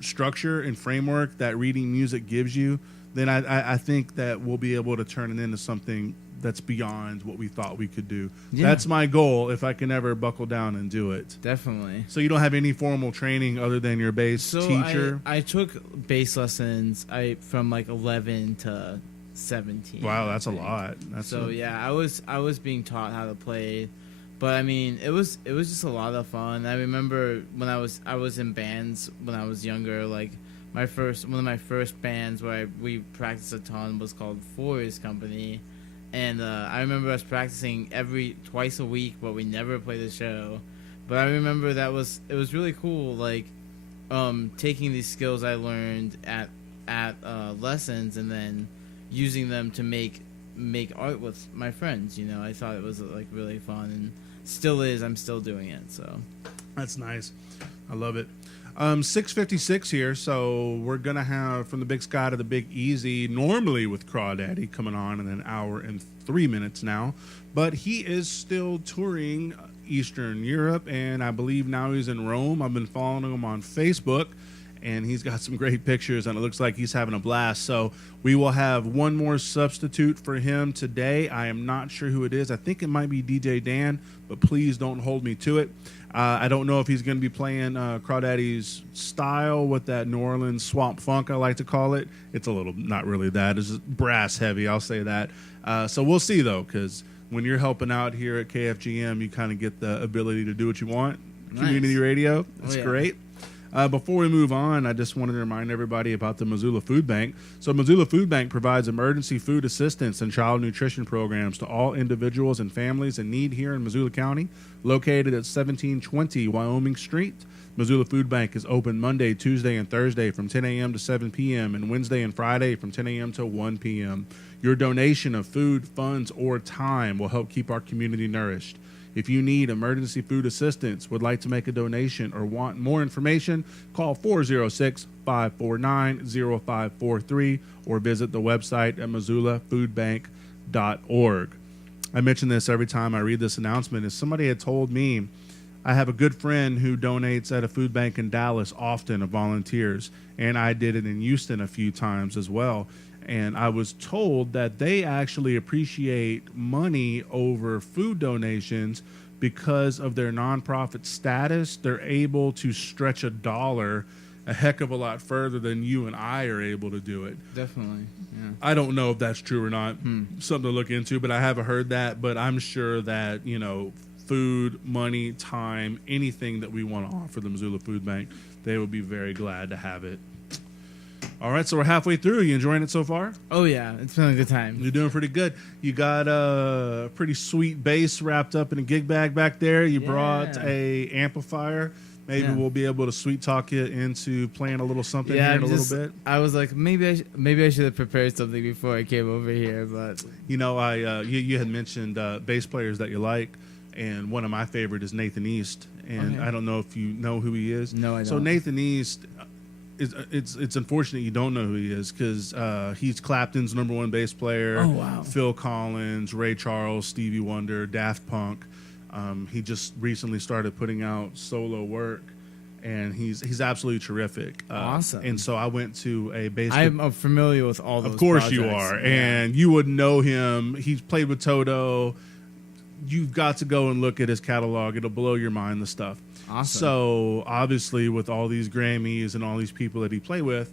structure and framework that reading music gives you, then I think that we'll be able to turn it into something that's beyond what we thought we could do. Yeah. That's my goal if I can ever buckle down and do it. Definitely. So you don't have any formal training other than your bass teacher? I took bass lessons from like 11 to 17. Wow, that's a I think. lot. Yeah, I was being taught how to play, but I mean it was just a lot of fun. I remember when I was in bands when I was younger. Like one of my first bands where we practiced a ton was called Forest Company, and I remember us practicing twice a week, but we never played a show. But I remember it was really cool, like taking these skills I learned at lessons and then using them to make art with my friends. You know, I thought it was like really fun, and still is. I'm still doing it. So that's nice. I love it. 6:56 here, so we're gonna have From the Big Sky to the Big Easy, normally with Crawdaddy, coming on in an hour and 3 minutes now, but he is still touring Eastern Europe, and I believe now he's in Rome. I've been following him on Facebook, and he's got some great pictures, and it looks like he's having a blast. So we will have one more substitute for him today. I am not sure who it is. I think it might be DJ Dan, but please don't hold me to it. I don't know if he's going to be playing Crawdaddy's style with that New Orleans swamp funk, I like to call it. It's a little, not really that. It's just brass heavy, I'll say that. So we'll see, though, because when you're helping out here at KFGM, you kind of get the ability to do what you want. Nice. Community radio, that's yeah. great. Before we move on, I just wanted to remind everybody about the Missoula Food Bank. So Missoula Food Bank provides emergency food assistance and child nutrition programs to all individuals and families in need here in Missoula County. Located at 1720 Wyoming Street, Missoula Food Bank is open Monday, Tuesday, and Thursday from 10 a.m. to 7 p.m. and Wednesday and Friday from 10 a.m. to 1 p.m. Your donation of food, funds, or time will help keep our community nourished. If you need emergency food assistance, would like to make a donation, or want more information, call 406-549-0543 or visit the website at missoulafoodbank.org. I mention this every time I read this announcement, is somebody had told me, I have a good friend who donates at a food bank in Dallas often of volunteers, and I did it in Houston a few times as well. And I was told that they actually appreciate money over food donations because of their nonprofit status. They're able to stretch a dollar a heck of a lot further than you and I are able to do it. Definitely, yeah. I don't know if that's true or not. Something to look into, but I haven't heard that. But I'm sure that, food, money, time, anything that we want to offer the Missoula Food Bank, they would be very glad to have it. All right, so we're halfway through. You enjoying it so far? Oh, yeah. It's been a good time. You're doing pretty good. You got a pretty sweet bass wrapped up in a gig bag back there. You brought a amplifier. Maybe we'll be able to sweet talk you into playing a little something here in a little bit. I was like, maybe I should have prepared something before I came over here. But you had mentioned bass players that you like, and one of my favorite is Nathan East. And I don't know if you know who he is. No, I don't. So Nathan East, it's unfortunate you don't know who he is, because he's Clapton's #1 bass player. Oh, wow. Phil Collins, Ray Charles, Stevie Wonder, Daft Punk. He just recently started putting out solo work, and he's absolutely terrific. Awesome. And so I went to a bass. I'm familiar with all those. Of course projects. you are, and you would know him. He's played with Toto. You've got to go and look at his catalog. It'll blow your mind, the stuff. Awesome. So obviously, with all these Grammys and all these people that he played with,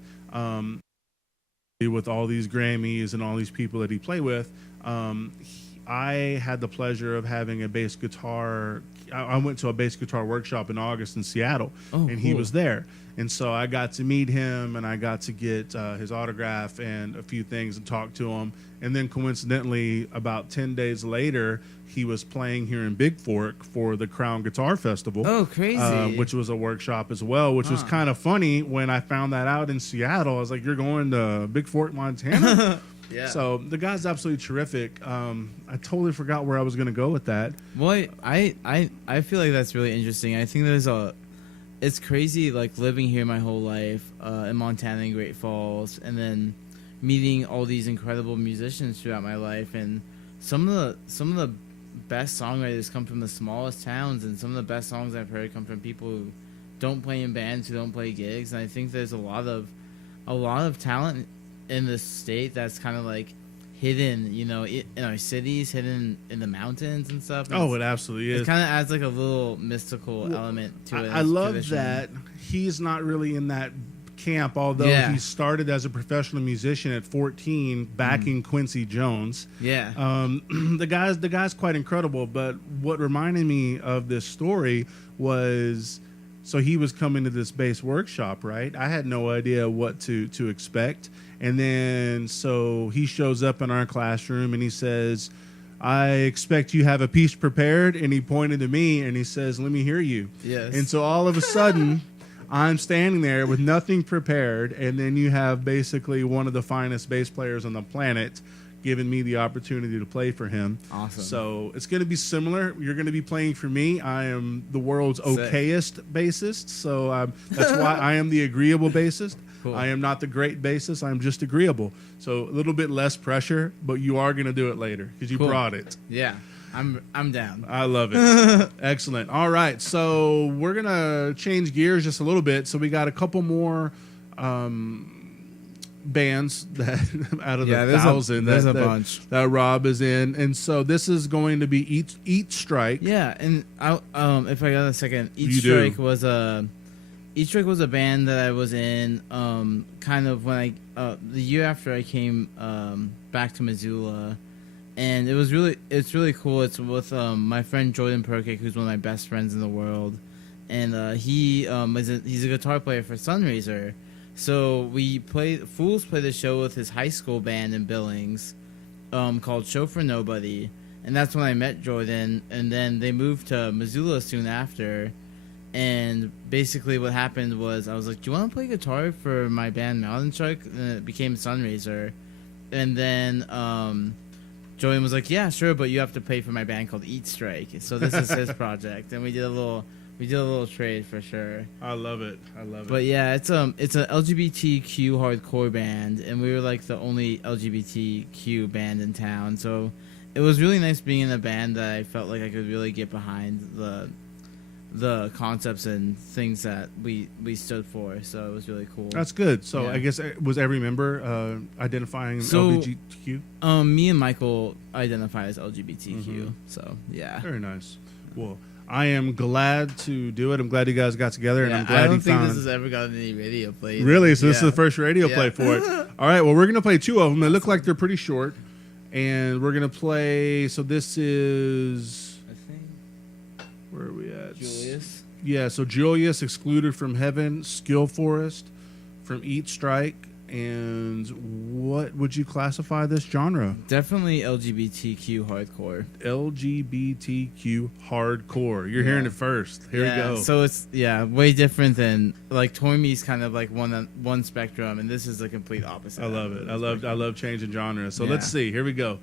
I had the pleasure of having a bass guitar. I went to a bass guitar workshop in August in Seattle, and he was there. And so I got to meet him, and I got to get his autograph and a few things and talk to him. And then coincidentally, about 10 days later, he was playing here in Big Fork for the Crown Guitar Festival. Oh, crazy. Which was a workshop as well, which was kind of funny when I found that out in Seattle. I was like, you're going to Big Fork, Montana? Yeah. So the guy's absolutely terrific. I totally forgot where I was going to go with that. Well, I feel like that's really interesting. I think it's crazy, like living here my whole life in Montana and Great Falls, and then meeting all these incredible musicians throughout my life. And some of the best songwriters come from the smallest towns, and some of the best songs I've heard come from people who don't play in bands, who don't play gigs. And I think there's a lot of talent in this state that's kind of like hidden, in our cities, hidden in the mountains and stuff. And it absolutely is. It kind of adds like a little mystical element to it. I love that he's not really in that camp, although he started as a professional musician at 14, backing Quincy Jones. Yeah. The guy's quite incredible. But what reminded me of this story was, so he was coming to this bass workshop, right? I had no idea what to expect. And then so he shows up in our classroom and he says, I expect you have a piece prepared. And he pointed to me and he says, let me hear you. Yes. And so all of a sudden, I'm standing there with nothing prepared. And then you have basically one of the finest bass players on the planet giving me the opportunity to play for him. Awesome. So it's going to be similar. You're going to be playing for me. I am the world's okayest bassist. So that's why I am the agreeable bassist. Cool. I am not the great bassist. I'm just agreeable. So a little bit less pressure, but you are going to do it later because you brought it. Yeah, I'm down. I love it. Excellent. All right, so we're going to change gears just a little bit. So we got a couple more bands that out of the thousand bunch that Rob is in, and so this is going to be Eat Strike. Yeah, and if I got a second, Eat Strike was a band that I was in kind of when the year after I came back to Missoula, and it's really cool. It's with my friend Jordan Perkick, who's one of my best friends in the world, and he's a guitar player for Sunraiser. So Fools played a show with his high school band in Billings called Show for Nobody, and that's when I met Jordan, and then they moved to Missoula soon after. And basically what happened was I was like, do you want to play guitar for my band Mountain Shark? And it became Sunraiser. And then Jordan was like, yeah, sure, but you have to play for my band called Eat Strike. So this is his project. And we did a little We did a little trade for sure. I love it. But yeah, it's a LGBTQ hardcore band, and we were like the only LGBTQ band in town. So it was really nice being in a band that I felt like I could really get behind the concepts and things that we stood for. So it was really cool. That's good. So Yeah. I guess was every member identifying LGBTQ? Me and Michael identify as LGBTQ. So yeah. Very nice. Well, I am glad to do it. I'm glad you guys got together, and I'm glad I don't you think found. this has ever gotten any radio play. Really? So this is Yeah. the first radio play for it. All right. Well, we're gonna play two of them. They look like they're pretty short, and we're gonna play. So this is. I think Where are we at? Julius. Yeah. So Julius, Excluded from Heaven, Skill Forest, from Eat Strike, and what would you classify this genre? Definitely LGBTQ hardcore. LGBTQ hardcore. You're hearing it first. Here we go. So it's way different than like Toimi's kind of like one spectrum, and this is the complete opposite. I love it. I love changing genres. So let's see. Here we go.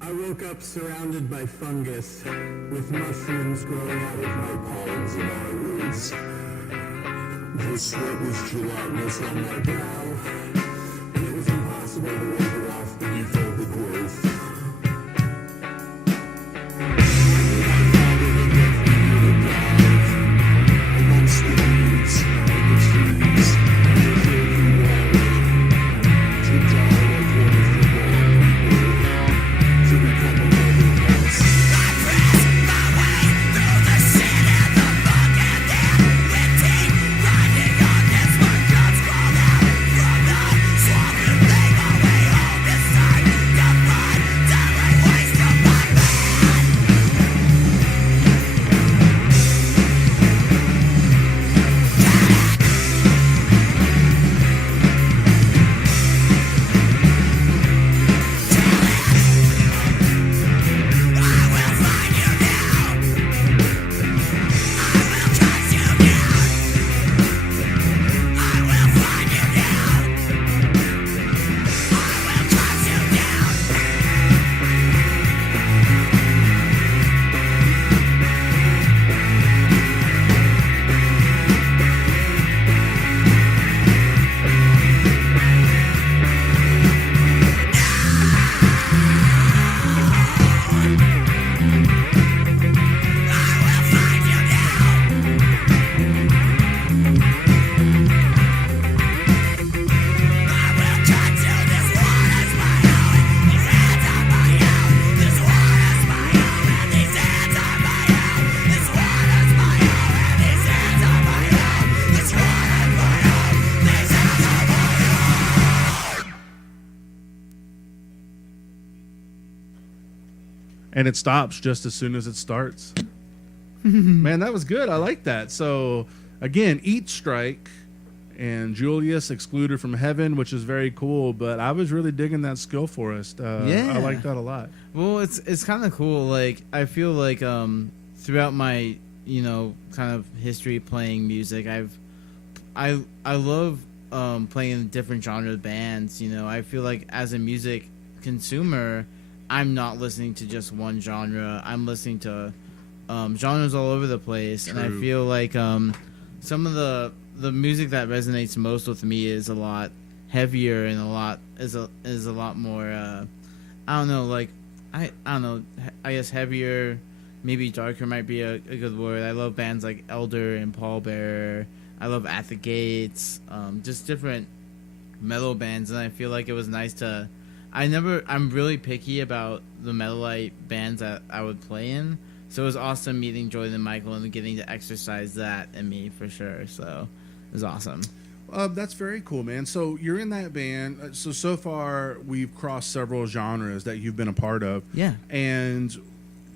I woke up surrounded by fungus, with mushrooms growing out of my palms and eyelids. The sweat was gelatinous on my brow, and it was impossible to wipe it off beneath all the growth. Amongst the weeds and the trees and the dirty water, to die like one of the wrong people, to become a living house. Riding on this one comes crawling out from the and it stops just as soon as it starts. Man, that was good. I like that. So again, Eat Strike and Julius excluded from Heaven, which is very cool. But I was really digging that skill forest. I like that a lot. Well, it's kind of cool. Like I feel like throughout my kind of history playing music, I love playing in different genre bands. I feel like as a music consumer, I'm not listening to just one genre. I'm listening to genres all over the place. True. And I feel like some of the music that resonates most with me is a lot heavier and is a lot more I don't know, like I don't know, I guess heavier, maybe darker might be a good word. I love bands like Elder and Pallbearer. I love At the Gates, just different metal bands, and I feel like it was nice to I'm really picky about the metalite bands that I would play in. So it was awesome meeting Jordan and Michael and getting to exercise that in me for sure. So it was awesome. That's very cool, man. So you're in that band. So far, we've crossed several genres that you've been a part of. Yeah. And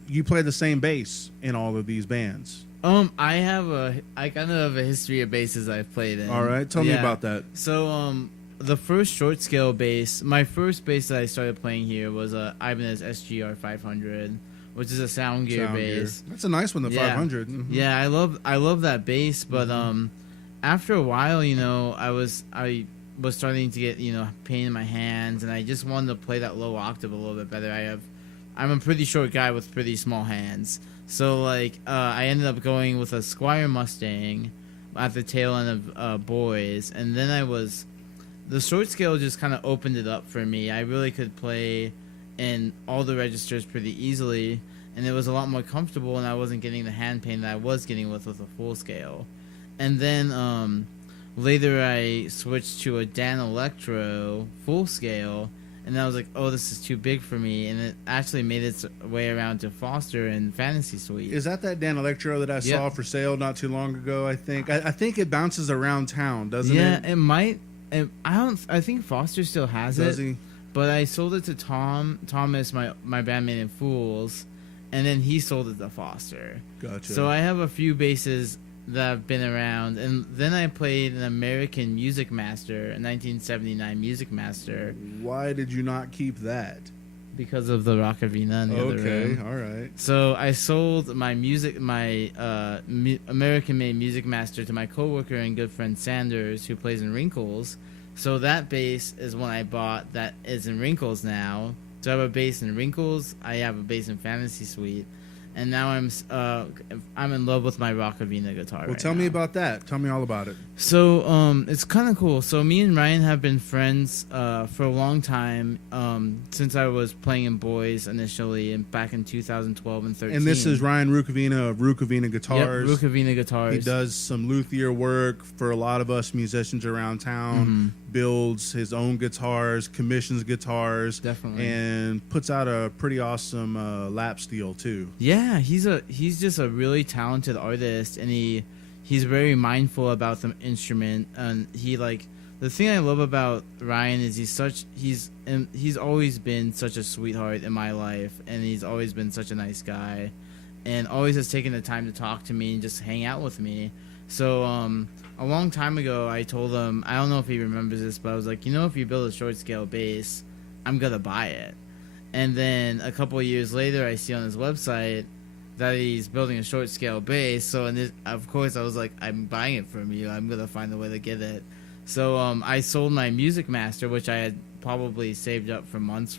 you play the same bass in all of these bands. I kind of have a history of basses I've played in. All right. Tell me about that. So, the first short scale bass, my first bass that I started playing here was a Ibanez SGR 500, which is a Sound Gear bass. That's a nice one, the 500. Mm-hmm. Yeah, I love that bass, but after a while, I was starting to get pain in my hands, and I just wanted to play that low octave a little bit better. I'm a pretty short guy with pretty small hands, so I ended up going with a Squire Mustang at the tail end of Boys, and then the short scale just kind of opened it up for me. I really could play in all the registers pretty easily, and it was a lot more comfortable, and I wasn't getting the hand pain that I was getting with a full scale. And then later I switched to a Dan Electro full scale, and I was like, oh, this is too big for me, and it actually made its way around to Foster and Fantasy Suite. Is that Dan Electro that I saw for sale not too long ago? I think I think it bounces around town, doesn't it? Yeah, it might. I think Foster still has it. Does he? But I sold it to Thomas, my bandmate in Fools, and then he sold it to Foster. Gotcha. So I have a few basses that have been around, and then I played an American Music Master, a 1979 Music Master. Why did you not keep that? Because of the Rockavina in the other room. Okay, all right. So I sold my American-made Music Master to my coworker and good friend Sanders, who plays in Wrinkles. So that bass is one I bought that is in Wrinkles now. So I have a bass in Wrinkles. I have a bass in Fantasy Suite. And now I'm in love with my Rockavina guitar. Well, tell me about that. Tell me all about it. So it's kind of cool. So me and Ryan have been friends for a long time, since I was playing in Boys initially, and back in 2012 and 13. And this is Ryan Rukavina of Rukavina Guitars. Yep, Rukavina Guitars. He does some luthier work for a lot of us musicians around town. Mm-hmm. Builds his own guitars, commissions guitars, definitely, and puts out a pretty awesome lap steel too. Yeah, he's just a really talented artist, and he's very mindful about the instrument. And the thing I love about Ryan is he's always been such a sweetheart in my life, and he's always been such a nice guy, and always has taken the time to talk to me and just hang out with me. So a long time ago, I told him, I don't know if he remembers this, but I was like, if you build a short scale bass, I'm gonna buy it. And then a couple of years later, I see on his website that he's building a short scale bass. So of course, I was like, I'm buying it from you. I'm gonna find a way to get it. So I sold my Music Master, which I had probably saved up for months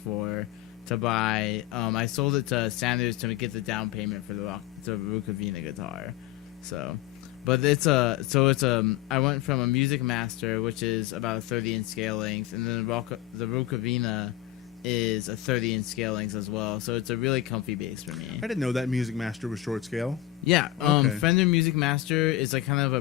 to buy. I sold it to Sanders to get the down payment for the Rukavina guitar. So. But I went from a Music Master, which is about a 30-inch scale length, and then the Rukavina is a 30-inch scale length as well. So it's a really comfy bass for me. I didn't know that Music Master was short scale. Yeah, okay. Fender Music Master is kind of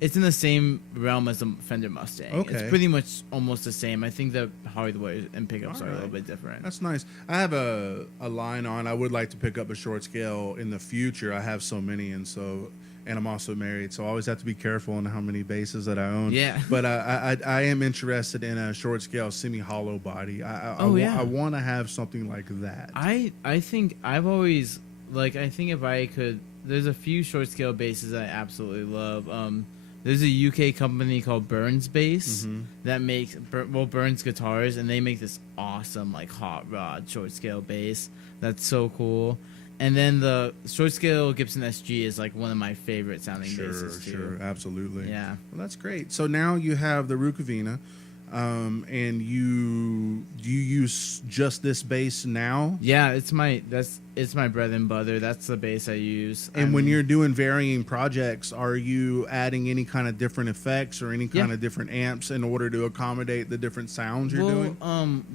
it's in the same realm as the Fender Mustang. Okay. It's pretty much almost the same. I think the hardware and pickups are a little bit different. That's nice. I have a line on. I would like to pick up a short scale in the future. I have so many, and so and I'm also married, so I always have to be careful on how many basses that I own. Yeah. But I am interested in a short scale semi hollow body. I want to have something like that. I think I've always I think if I could, there's a few short scale basses I absolutely love. There's a UK company called Burns Bass that makes Burns guitars, and they make this awesome hot rod short scale bass that's so cool. And then the short scale Gibson SG is one of my favorite sounding basses too. Sure, absolutely. Yeah. Well, that's great. So now you have the Rukavina, and do you use just this bass now? Yeah, it's my bread and butter. That's the bass I use. And when you're doing varying projects, are you adding any kind of different effects or any kind of different amps in order to accommodate the different sounds you're doing?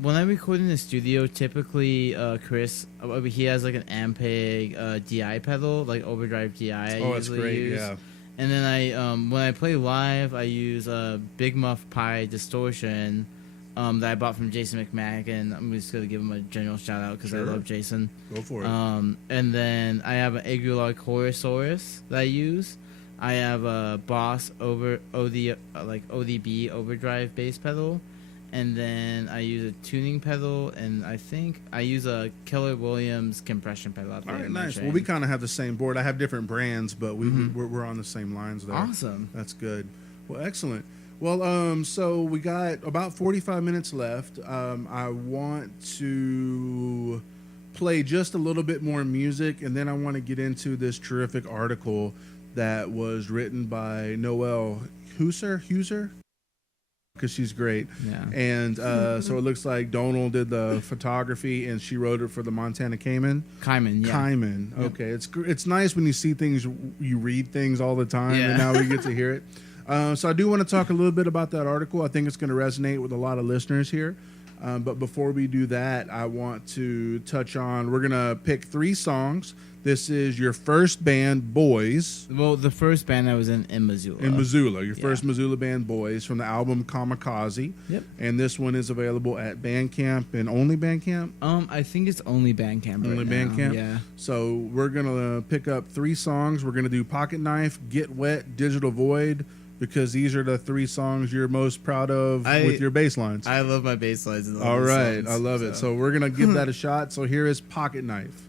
When I record in the studio, typically Chris, he has an Ampeg DI pedal, overdrive DI. Oh, that's great. Use. Yeah. And then when I play live, I use a Big Muff Pi distortion that I bought from Jason McMahon. I'm just gonna give him a general shout out because I love Jason. Go for it. And then I have an Agreeable Chorusaurus that I use. I have a Boss ODB overdrive bass pedal, and then I use a tuning pedal, and I think I use a Keller Williams compression pedal. All right, nice. Well, we kind of have the same board. I have different brands, but we're on the same lines there. Awesome. That's good. Well, excellent. Well, so we got about 45 minutes left. I want to play just a little bit more music, and then I want to get into this terrific article that was written by Noelle Huser, because she's great. Yeah. And so it looks like Donald did the photography, and she wrote it for the Montana Cayman. Cayman, yeah. Cayman. Yep. Okay, it's nice when you see things, you read things all the time, and now we get to hear it. So I do want to talk a little bit about that article. I think it's going to resonate with a lot of listeners here. But before we do that, I want to touch on, we're going to pick 3 songs. This is your first band, Boys. Well, the first band I was in Missoula. In Missoula, your first Missoula band, Boys, from the album Kamikaze. Yep. And this one is available at Bandcamp and only Bandcamp? I think it's only Bandcamp Only right Bandcamp? now. Yeah. So we're going to pick up 3 songs. We're going to do Pocket Knife, Get Wet, Digital Void, because these are the 3 songs you're most proud of with your bass lines. I love my bass lines. All right. I love it. So we're going to give that a shot. So here is Pocket Knife.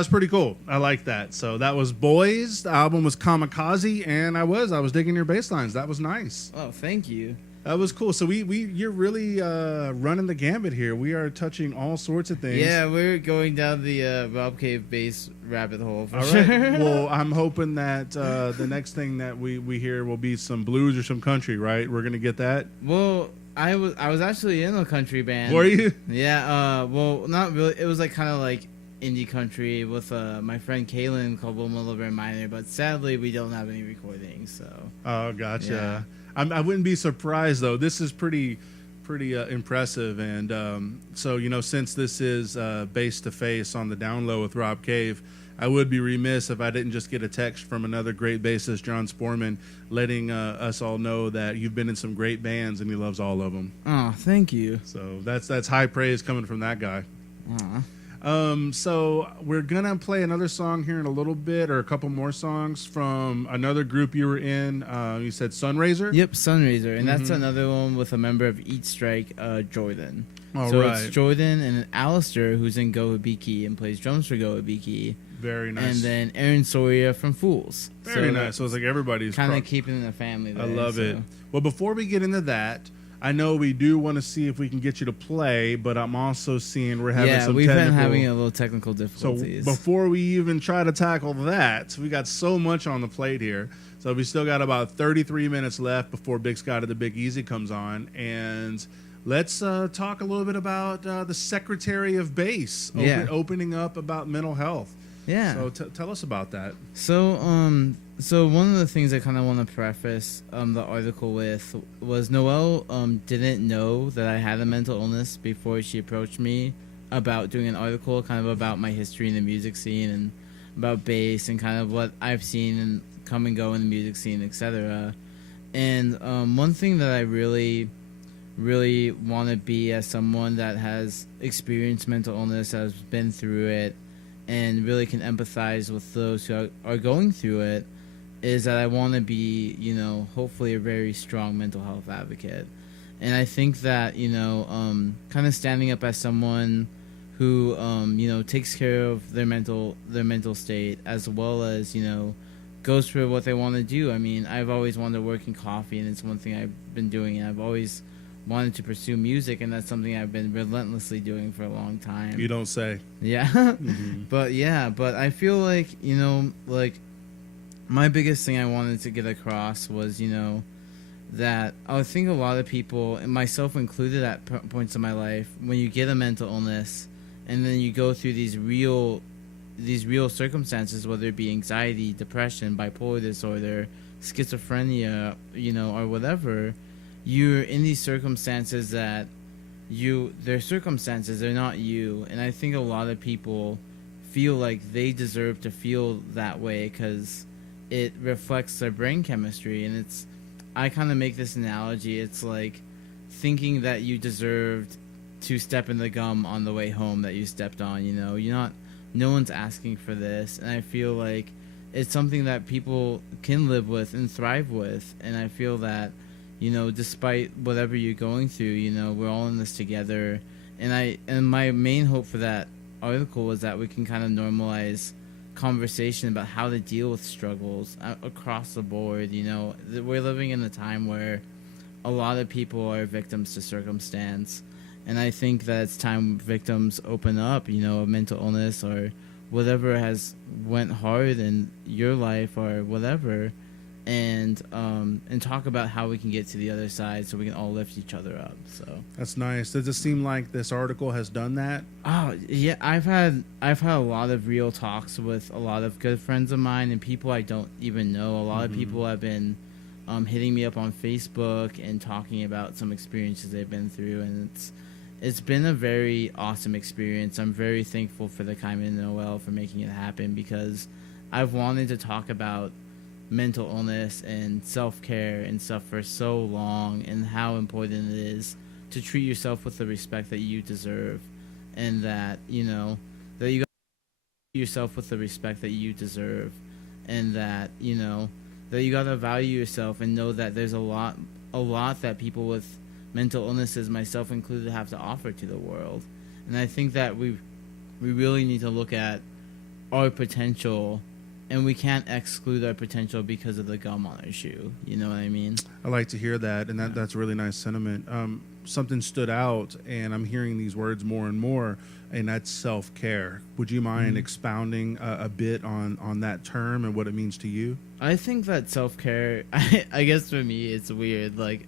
was pretty cool. I like that. So that was Boys. The album was Kamikaze, and I was digging your bass lines. That was nice. Oh, thank you. That was cool. So you're really running the gambit here. We are touching all sorts of things. Yeah, we're going down the Rob Cave bass rabbit hole for All sure. right. Well, I'm hoping that the next thing that we hear will be some blues or some country, right? We're gonna get that. Well, I was actually in a country band. Were you? Yeah. Well, not really. It was like kind of like indie country with my friend Kaylin called Wilma Liber Minor, but sadly we don't have any recordings. So. Oh, gotcha. Yeah. I wouldn't be surprised though. This is pretty impressive, and so since this is face to face on the down low with Rob Cave, I would be remiss if I didn't just get a text from another great bassist, John Sporman, letting us all know that you've been in some great bands and he loves all of them. Oh, thank you. So that's high praise coming from that guy. So we're gonna play another song here in a little bit, or a couple more songs from another group you were in. You said Sunraiser? Yep, Sunraiser, and that's another one with a member of Eat Strike, Jordan. All so right. it's Jordan and Alistair, who's in Go Hibiki and plays drums for Go Hibiki. Very nice. And then Aaron Soria from Fools. Very nice. So it's like everybody's kind of keeping in the family there. I love it. Well, before we get into that, I know we do want to see if we can get you to play, but I'm also seeing we're having some we've technical... been having a little technical difficulties. So before we even try to tackle that, we got so much on the plate here. So we still got about 33 minutes left before Big Scott of the Big Easy comes on, and let's talk a little bit about the Secretary of Bass opening up about mental health. Yeah. So tell us about that. So one of the things I kind of want to preface the article with was Noelle didn't know that I had a mental illness before she approached me about doing an article kind of about my history in the music scene and about bass and kind of what I've seen and come and go in the music scene, etc. And one thing that I really want to be as someone that has experienced mental illness, has been through it, and really can empathize with those who are going through it, is that I want to be, hopefully a very strong mental health advocate. And I think that, kind of standing up as someone who, takes care of their mental state, as well as, goes for what they want to do. I mean, I've always wanted to work in coffee, and it's one thing I've been doing, and I've always wanted to pursue music, and that's something I've been relentlessly doing for a long time. You don't say. Yeah. But I feel like, my biggest thing I wanted to get across was, that I think a lot of people, and myself included at points in my life, when you get a mental illness and then you go through these real circumstances, whether it be anxiety, depression, bipolar disorder, schizophrenia, or whatever, you're in these circumstances that they're circumstances, they're not you. And I think a lot of people feel like they deserve to feel that way because it reflects their brain chemistry. And I kind of make this analogy, it's like thinking that you deserved to step in the gum on the way home that you stepped on. No one's asking for this, and I feel like it's something that people can live with and thrive with. And I feel that, despite whatever you're going through, we're all in this together. And my main hope for that article was that we can kind of normalize conversation about how to deal with struggles across the board. We're living in a time where a lot of people are victims to circumstance, and I think that it's time victims open up, of mental illness or whatever has went hard in your life or whatever, and talk about how we can get to the other side so we can all lift each other up. So that's nice. Does it seem like this article has done that? Oh yeah, I've had a lot of real talks with a lot of good friends of mine and people I don't even know. A lot of people have been hitting me up on Facebook and talking about some experiences they've been through, and it's been a very awesome experience. I'm very thankful for the Kaiman and Noel for making it happen, because I've wanted to talk about mental illness and self-care and stuff for so long, and how important it is to treat yourself with the respect that you deserve, and that that you got to treat yourself with the respect that you deserve, and that that you got to value yourself and know that there's a lot that people with mental illnesses, myself included, have to offer to the world. And I think that we really need to look at our potential, and we can't exclude our potential because of the gum on our shoe. You know what I mean? I like to hear that, and that's a really nice sentiment. Something stood out, and I'm hearing these words more and more, and that's self-care. Would you mind expounding a bit on that term and what it means to you? I think that self-care, I guess for me, it's weird. Like,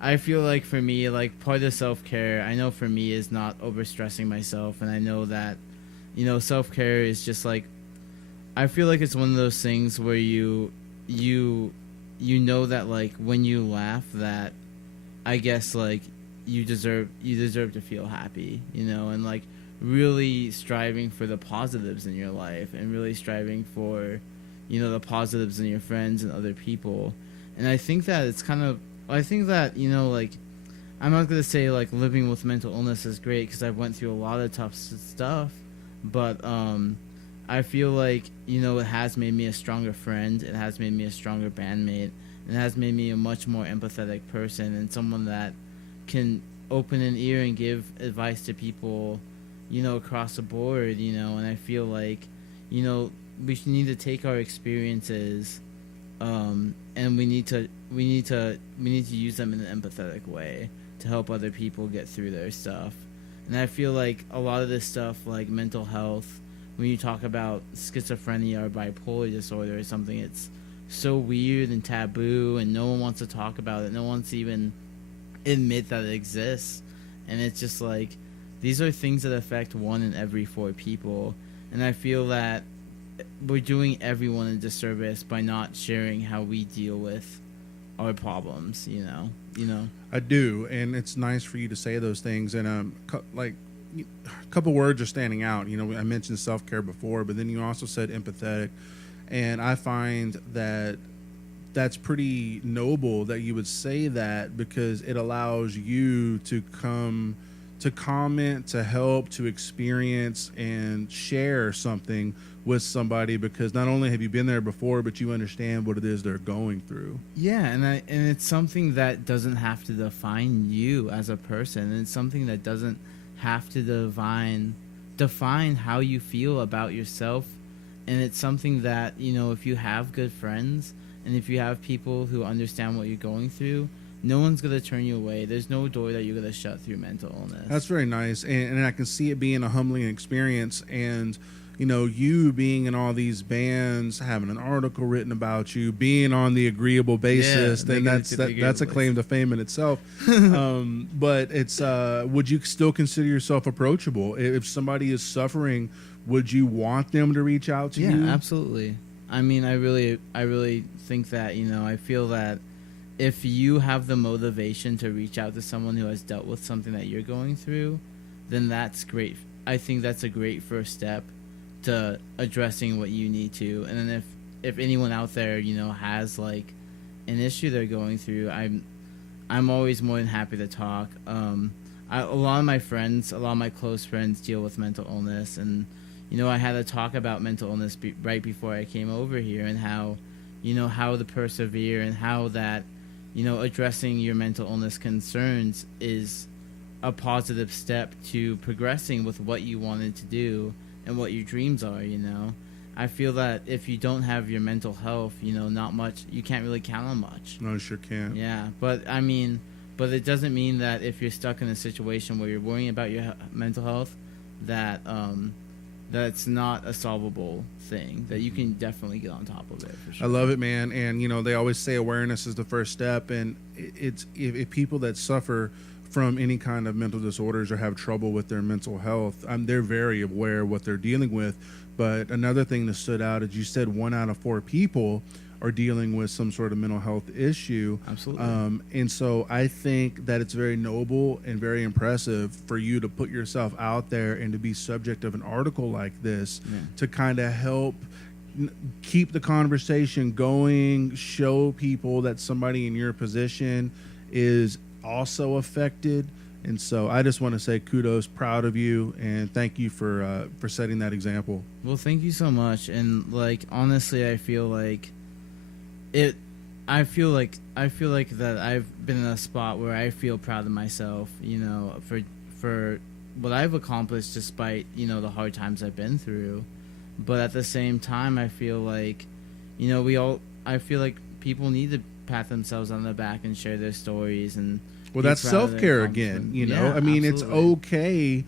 I feel like for me, like, part of self-care, I know for me, is not overstressing myself, and I know that, you know, self-care is just like, I feel like it's one of those things where you know that, like, when you laugh, that I guess, like, you deserve to feel happy, you know, and, like, really striving for the positives in your life, and really striving for, you know, the positives in your friends and other people. And I think that it's kind of, I think that, you know, like, I'm not going to say, like, living with mental illness is great, because I've went through a lot of tough stuff, but I feel like, you know, it has made me a stronger friend, it has made me a stronger bandmate, and it has made me a much more empathetic person, and someone that can open an ear and give advice to people, you know, across the board, you know. And I feel like, you know, we need to take our experiences, and we need to use them in an empathetic way to help other people get through their stuff. And I feel like a lot of this stuff, like mental health, when you talk about schizophrenia or bipolar disorder or something, it's so weird and taboo, and no one wants to talk about it. No one wants to even admit that it exists. And it's just like, these are things that affect 1 in every 4 people. And I feel that we're doing everyone a disservice by not sharing how we deal with our problems, you know. I do, and it's nice for you to say those things. And like, a couple words are standing out. You know, I mentioned self-care before, but then you also said empathetic, and I find that that's pretty noble that you would say that, because it allows you to come to comment, to help, to experience, and share something with somebody, because not only have you been there before, but you understand what it is they're going through. Yeah, and it's something that doesn't have to define you as a person, and it's something that doesn't have to define how you feel about yourself. And it's something that, you know, if you have good friends, and if you have people who understand what you're going through, no one's going to turn you away. There's no door that you're going to shut through mental illness. That's very nice. And I can see it being a humbling experience. And, you know, you being in all these bands, having an article written about you, being on the Agreeable Bassist, and that's a claim to fame in itself. But it's, would you still consider yourself approachable? If somebody is suffering, would you want them to reach out to you? Yeah, absolutely. I mean, I really think that, you know, I feel that if you have the motivation to reach out to someone who has dealt with something that you're going through, then that's great. I think that's a great first step to addressing what you need to. And then if anyone out there, you know, has like an issue they're going through, I'm always more than happy to talk. A lot of my close friends deal with mental illness, and, you know, I had a talk about mental illness right before I came over here, and how, you know, how to persevere, and how that, you know, addressing your mental illness concerns is a positive step to progressing with what you wanted to do and what your dreams are, you know. I feel that if you don't have your mental health, you know, not much, you can't really count on much. No, you sure can't. Yeah, but I mean, but it doesn't mean that if you're stuck in a situation where you're worrying about your mental health, that that's not a solvable thing, that you can definitely get on top of it, for sure. I love it, man. And, you know, they always say awareness is the first step. And it's if people that suffer from any kind of mental disorders or have trouble with their mental health, they're very aware of what they're dealing with. But another thing that stood out is you said 1 out of 4 people are dealing with some sort of mental health issue. Absolutely. And so I think that it's very noble and very impressive for you to put yourself out there and to be subject of an article like this, to kind of help keep the conversation going, show people that somebody in your position is also affected. And so I just want to say kudos, proud of you, and thank you for setting that example. Well, thank you so much. And, like, honestly, I feel like that I've been in a spot where I feel proud of myself, you know, for what I've accomplished, despite, you know, the hard times I've been through. But at the same time, I feel like, I feel like people need to pat themselves on the back and share their stories and. Well, that's self-care again, Yeah, I mean, absolutely. it's okay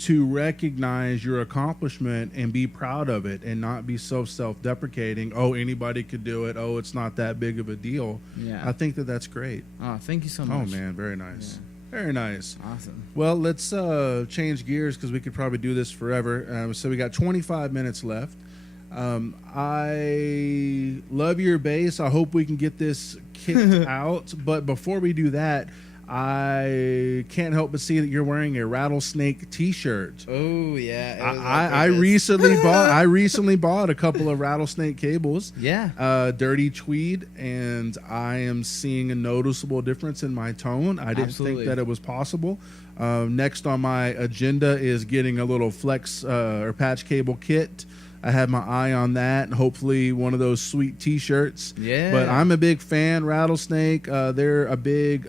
to recognize your accomplishment and be proud of it and not be so self-deprecating. Oh, anybody could do it. Oh, it's not that big of a deal. Yeah. I think that's great. Oh, thank you so Oh, much. man, very nice. Yeah. Very nice. Awesome. Well, let's change gears because we could probably do this forever. So we got 25 minutes left. I love your bass. I hope we can get this kicked out. But before we do that, I can't help but see that you're wearing a rattlesnake T-shirt. Oh yeah, I recently bought a couple of rattlesnake cables. Yeah. Dirty tweed, and I am seeing a noticeable difference in my tone. I didn't Absolutely. think that it was possible. Next on my agenda is getting a little flex or patch cable kit. I have my eye on that, and hopefully one of those sweet T-shirts. Yeah. But I'm a big fan. Rattlesnake, they're a big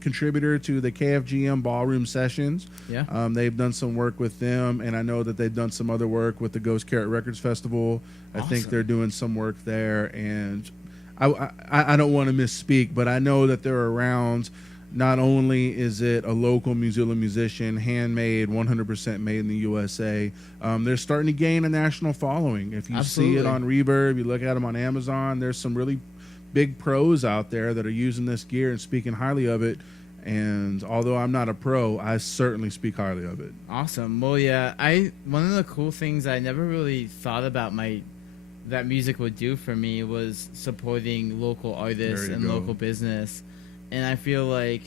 contributor to the KFGM Ballroom Sessions. Yeah. They've done some work with them, and I know that they've done some other work with the Ghost Carrot Records Festival. I think Awesome. they're doing some work there, and I don't want to misspeak, but I know that they're around. Not only is it a local Missoula musician, handmade, 100% made in the USA, they're starting to gain a national following. If you see it Absolutely. on Reverb, you look at them on Amazon, there's some really big pros out there that are using this gear and speaking highly of it. And although I'm not a pro, I certainly speak highly of it. Awesome. Well, yeah, one of the cool things I never really thought about that music would do for me was supporting local artists There you and go. local business. And I feel like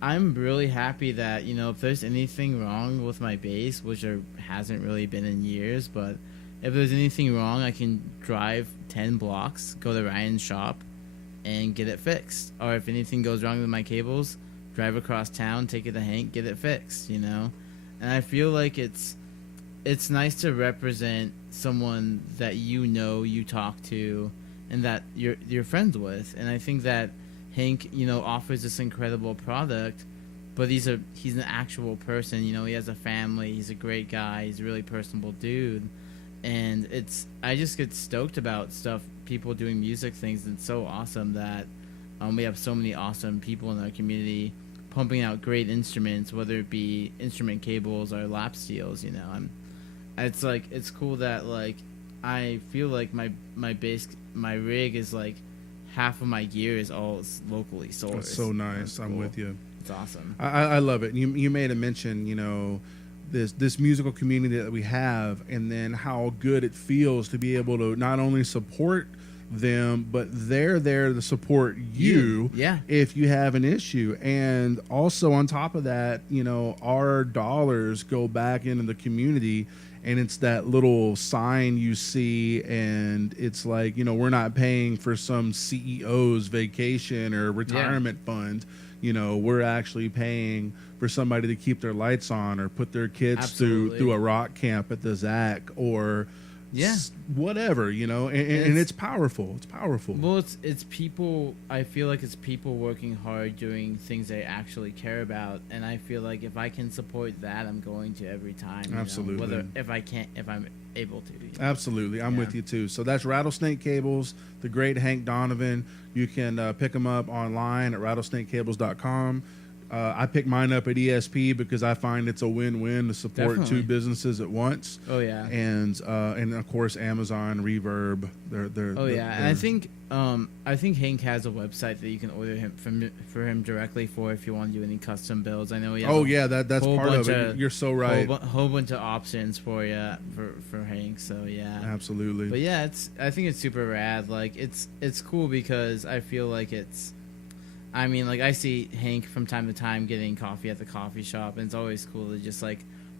I'm really happy that, if there's anything wrong with my bass, which there hasn't really been in years, but if there's anything wrong, I can drive 10 blocks, go to Ryan's shop, and get it fixed. Or if anything goes wrong with my cables, drive across town, take it to Hank, get it fixed, And I feel like it's nice to represent someone that you talk to, and that you're friends with. And I think that Hank, offers this incredible product, but he's an actual person. He has a family. He's a great guy. He's a really personable dude, and I just get stoked about people doing music things. It's so awesome that we have so many awesome people in our community pumping out great instruments, whether it be instrument cables or lap steels. It's cool that I feel like my bass, my rig is half of my gear is all locally sourced. That's so nice. That's I'm cool. with you. It's awesome. I love it. You made a mention, this musical community that we have, and then how good it feels to be able to not only support them, but they're there to support you Yeah. if you have an issue. And also on top of that, our dollars go back into the community, and it's that little sign you see, and it's like, we're not paying for some CEO's vacation or retirement fund. We're actually paying for somebody to keep their lights on or put their kids Absolutely. through a rock camp at the ZAC or Yeah. whatever, and it's powerful. It's powerful. Well, it's people. I feel like it's people working hard, doing things they actually care about, and I feel like if I can support that, I'm going to every time. Absolutely. If I'm able to. Absolutely. I'm Yeah. with you too. So that's Rattlesnake Cables, the great Hank Donovan. You can pick them up online at rattlesnakecables.com. I picked mine up at ESP because I find it's a win-win to support Definitely. two businesses at once. Oh yeah. And of course Amazon, Reverb. They're Oh yeah, and I think Hank has a website that you can order for him directly for if you want to do any custom builds. I know he has Oh yeah, that's whole part of bunch it. of- You're so right. whole bunch of options for you for Hank. So yeah. Absolutely. But yeah, I think it's super rad. It's cool because I feel like I see Hank from time to time getting coffee at the coffee shop, and it's always cool to just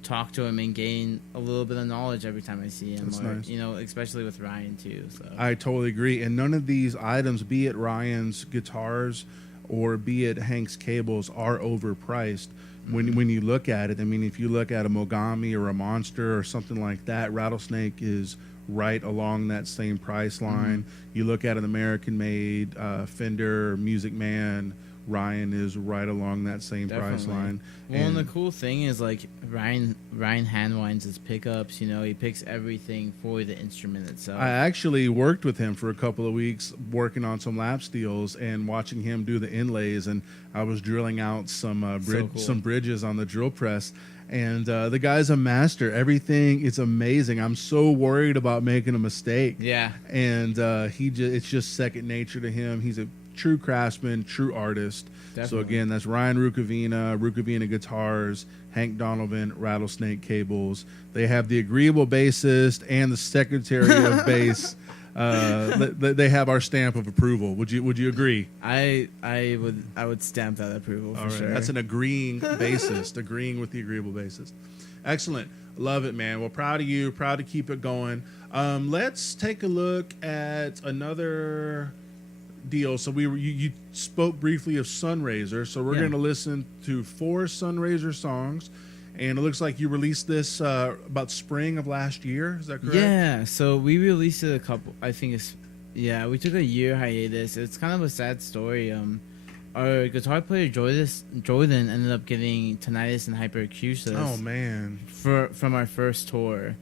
talk to him and gain a little bit of knowledge every time I see him. That's or, nice. Especially with Ryan too. So I totally agree. And none of these items, be it Ryan's guitars or be it Hank's cables, are overpriced. When you look at it, I mean, if you look at a Mogami or a Monster or something like that, Rattlesnake is right along that same price line. You look at an American-made Fender, Music Man, Ryan is right along that same price line. Well, and the cool thing is, like, Ryan hand-winds his pickups. You know, he picks everything for the instrument itself. I actually worked with him for a couple of weeks working on some lap steels and watching him do the inlays, and I was drilling out some some bridges on the drill press. And the guy's a master. Everything is amazing. I'm so worried about making a mistake. Yeah. And it's just second nature to him. He's a true craftsman, true artist. Definitely. So again, that's Ryan Rukavina Guitars, Hank Donovan, Rattlesnake Cables. They have the Agreeable bassist and the Secretary of Bass. They have our stamp of approval. Would you agree? I would stamp that approval for sure. That's an agreeing bassist, agreeing with the Agreeable bassist. Excellent. Love it, man. Well, proud of you. Proud to keep it going. Let's take a look at another deal. So you spoke briefly of Sunraiser. So we're going to listen to 4 Sunraiser songs. And it looks like you released this about spring of last year. Is that correct? Yeah. So we released it we took a year hiatus. It's kind of a sad story. Our guitar player Jordan ended up getting tinnitus and hyperacusis. Oh man! From our first tour,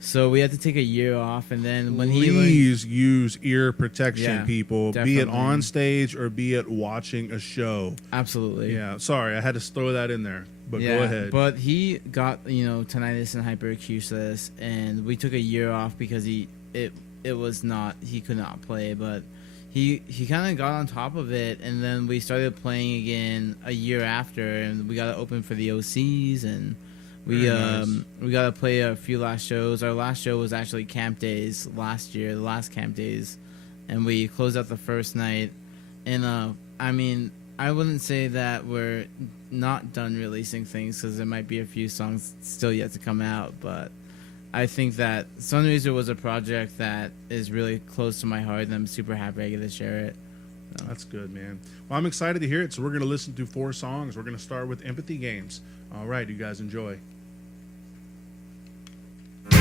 so we had to take a year off. And then when please use ear protection, people. Definitely. Be it on stage or be it watching a show. Absolutely. Yeah. Sorry, I had to throw that in there. But go ahead. But he got tinnitus and hyperacusis, and we took a year off because he could not play, but he kind of got on top of it, and then we started playing again a year after, and we got to open for the OCs, and we got to play a few last shows. Our last show was actually Camp Days last year, the last Camp Days, and we closed out the first night. And I wouldn't say that we're not done releasing things, because there might be a few songs still yet to come out, but I think that Sunraiser was a project that is really close to my heart, and I'm super happy I get to share it. So. That's good, man. Well, I'm excited to hear it. So we're going to listen to 4 songs. We're going to start with Empathy Games. All right, you guys enjoy. See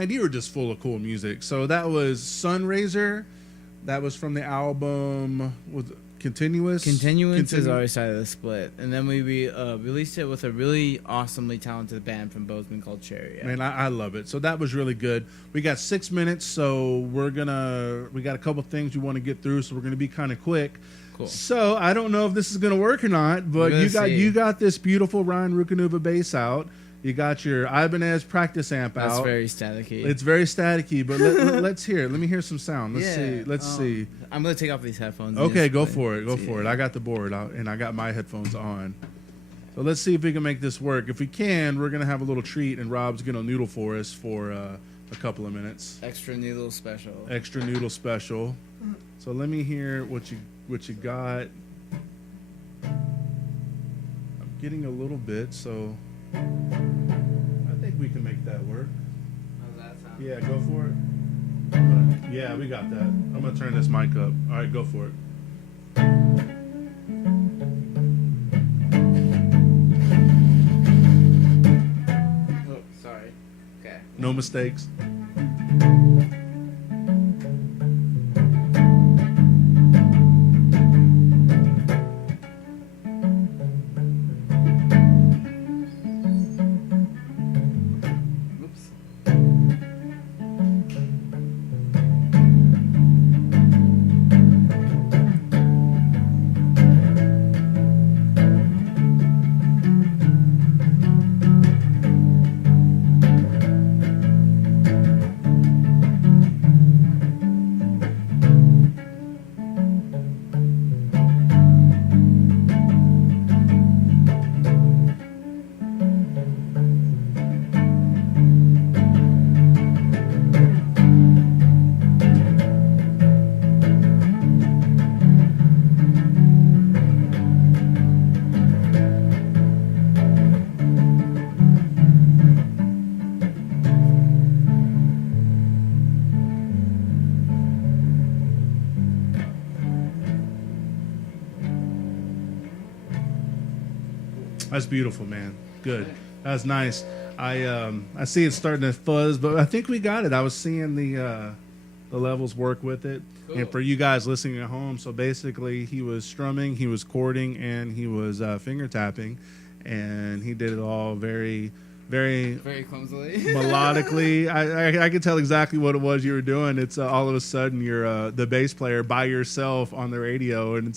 Man, you were just full of cool music. So that was Sunraiser. That was from the album with Continuous. Continuance is our side of the split, and then we released it with a really awesomely talented band from Bozeman called Cherry. Man, I love it. So that was really good. We got 6 minutes, so we got a couple things we want to get through, so we're gonna be kind of quick. Cool. So I don't know if this is gonna work or not, but you got this beautiful Ryan Rukanuva bass out. You got your Ibanez practice amp out. That's very staticky. It's very staticky, but let's hear it. Let me hear some sound. Let's see. I'm going to take off these headphones. Okay, go for it. Go for it. I got the board out, and I got my headphones on. So let's see if we can make this work. If we can, we're going to have a little treat, and Rob's going to noodle for us for a couple of minutes. Extra noodle special. Extra noodle special. So let me hear what you got. I'm getting a little bit, so... I think we can make that work. How's that sound? Yeah, go for it. Yeah, we got that. I'm going to turn this mic up. All right, go for it. Oh, sorry. Okay. No mistakes. That's beautiful, man. Good. That's nice. I see it's starting to fuzz, but I think we got it. I was seeing the levels work with it. Cool. And for you guys listening at home, so basically he was strumming, he was chording, and he was finger tapping, and he did it all very clumsily, melodically. I could tell exactly what it was you were doing. It's all of a sudden you're the bass player by yourself on the radio, and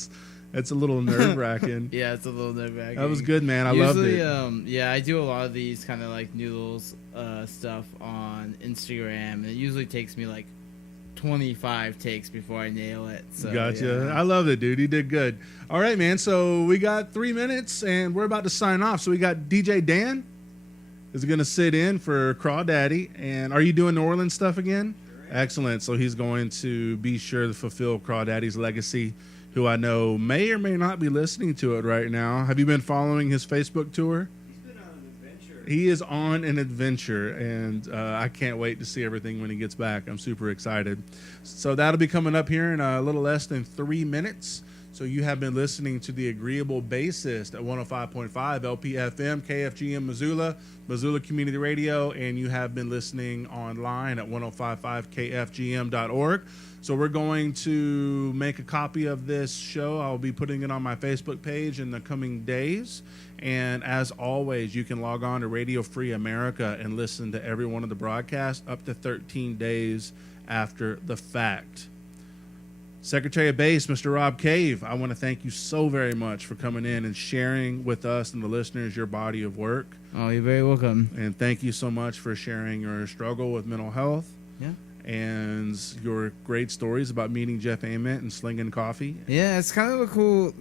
it's a little nerve-wracking. Yeah, it's a little nerve-wracking. That was good, man. I loved it. Yeah, I do a lot of these kind of like noodles stuff on Instagram, and it usually takes me like 25 takes before I nail it. So, gotcha. Yeah. I love it, dude. You did good. All right, man. So we got 3 minutes, and we're about to sign off. So we got DJ Dan is going to sit in for Crawdaddy. And are you doing New Orleans stuff again? Sure. Excellent. So he's going to be sure to fulfill Crawdaddy's legacy, who I know may or may not be listening to it right now. Have you been following his Facebook tour? He's been on an adventure. He is on an adventure, and I can't wait to see everything when he gets back. I'm super excited. So that'll be coming up here in a little less than 3 minutes. So you have been listening to the Agreeable Bassist at 105.5 LPFM, KFGM Missoula, Missoula Community Radio, and you have been listening online at 1055kfgm.org. So we're going to make a copy of this show. I'll be putting it on my Facebook page in the coming days. And as always, you can log on to Radio Free America and listen to every one of the broadcasts up to 13 days after the fact. Secretary of Bass, Mr. Rob Cave, I want to thank you so very much for coming in and sharing with us and the listeners your body of work. Oh, you're very welcome. And thank you so much for sharing your struggle with mental health. Yeah. And your great stories about meeting Jeff Ament and slinging coffee. Yeah, it's kind of a cool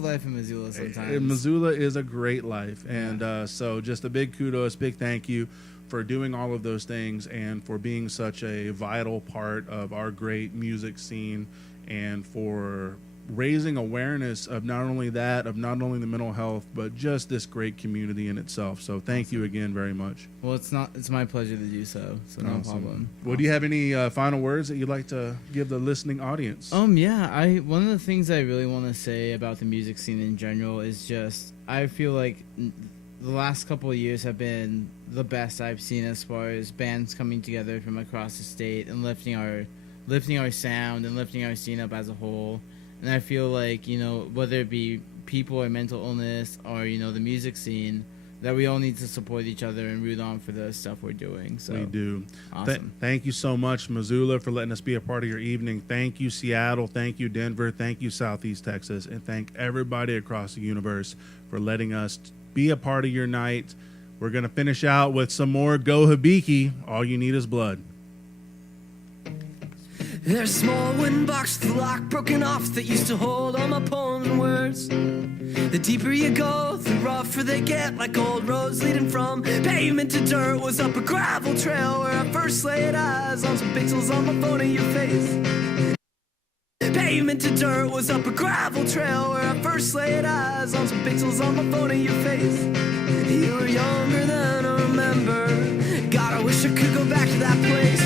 life in Missoula sometimes. Missoula is a great life. And so just a big kudos, big thank you for doing all of those things and for being such a vital part of our great music scene and for raising awareness of not only that, of not only the mental health, but just this great community in itself. So thank you again very much. Well, it's my pleasure to do so. So no problem. Well, do you have any final words that you'd like to give the listening audience? Yeah, one of the things I really want to say about the music scene in general is just I feel like the last couple of years have been the best I've seen as far as bands coming together from across the state and lifting our sound and lifting our scene up as a whole. And I feel like, you know, whether it be people or mental illness or, you know, the music scene, that we all need to support each other and root on for the stuff we're doing. So we do. Awesome. Thank you so much, Missoula, for letting us be a part of your evening. Thank you, Seattle. Thank you, Denver. Thank you, Southeast Texas. And thank everybody across the universe for letting us be a part of your night. We're going to finish out with some more Go Hibiki. All you need is blood. There's a small wooden box with the lock broken off that used to hold all my poems and words. The deeper you go, the rougher they get, like old roads leading from pavement to dirt. Was up a gravel trail where I first laid eyes on some pixels on my phone of your face. Pavement to dirt was up a gravel trail where I first laid eyes on some pixels on my phone of your face. You were younger than I remember. God, I wish I could go back to that place.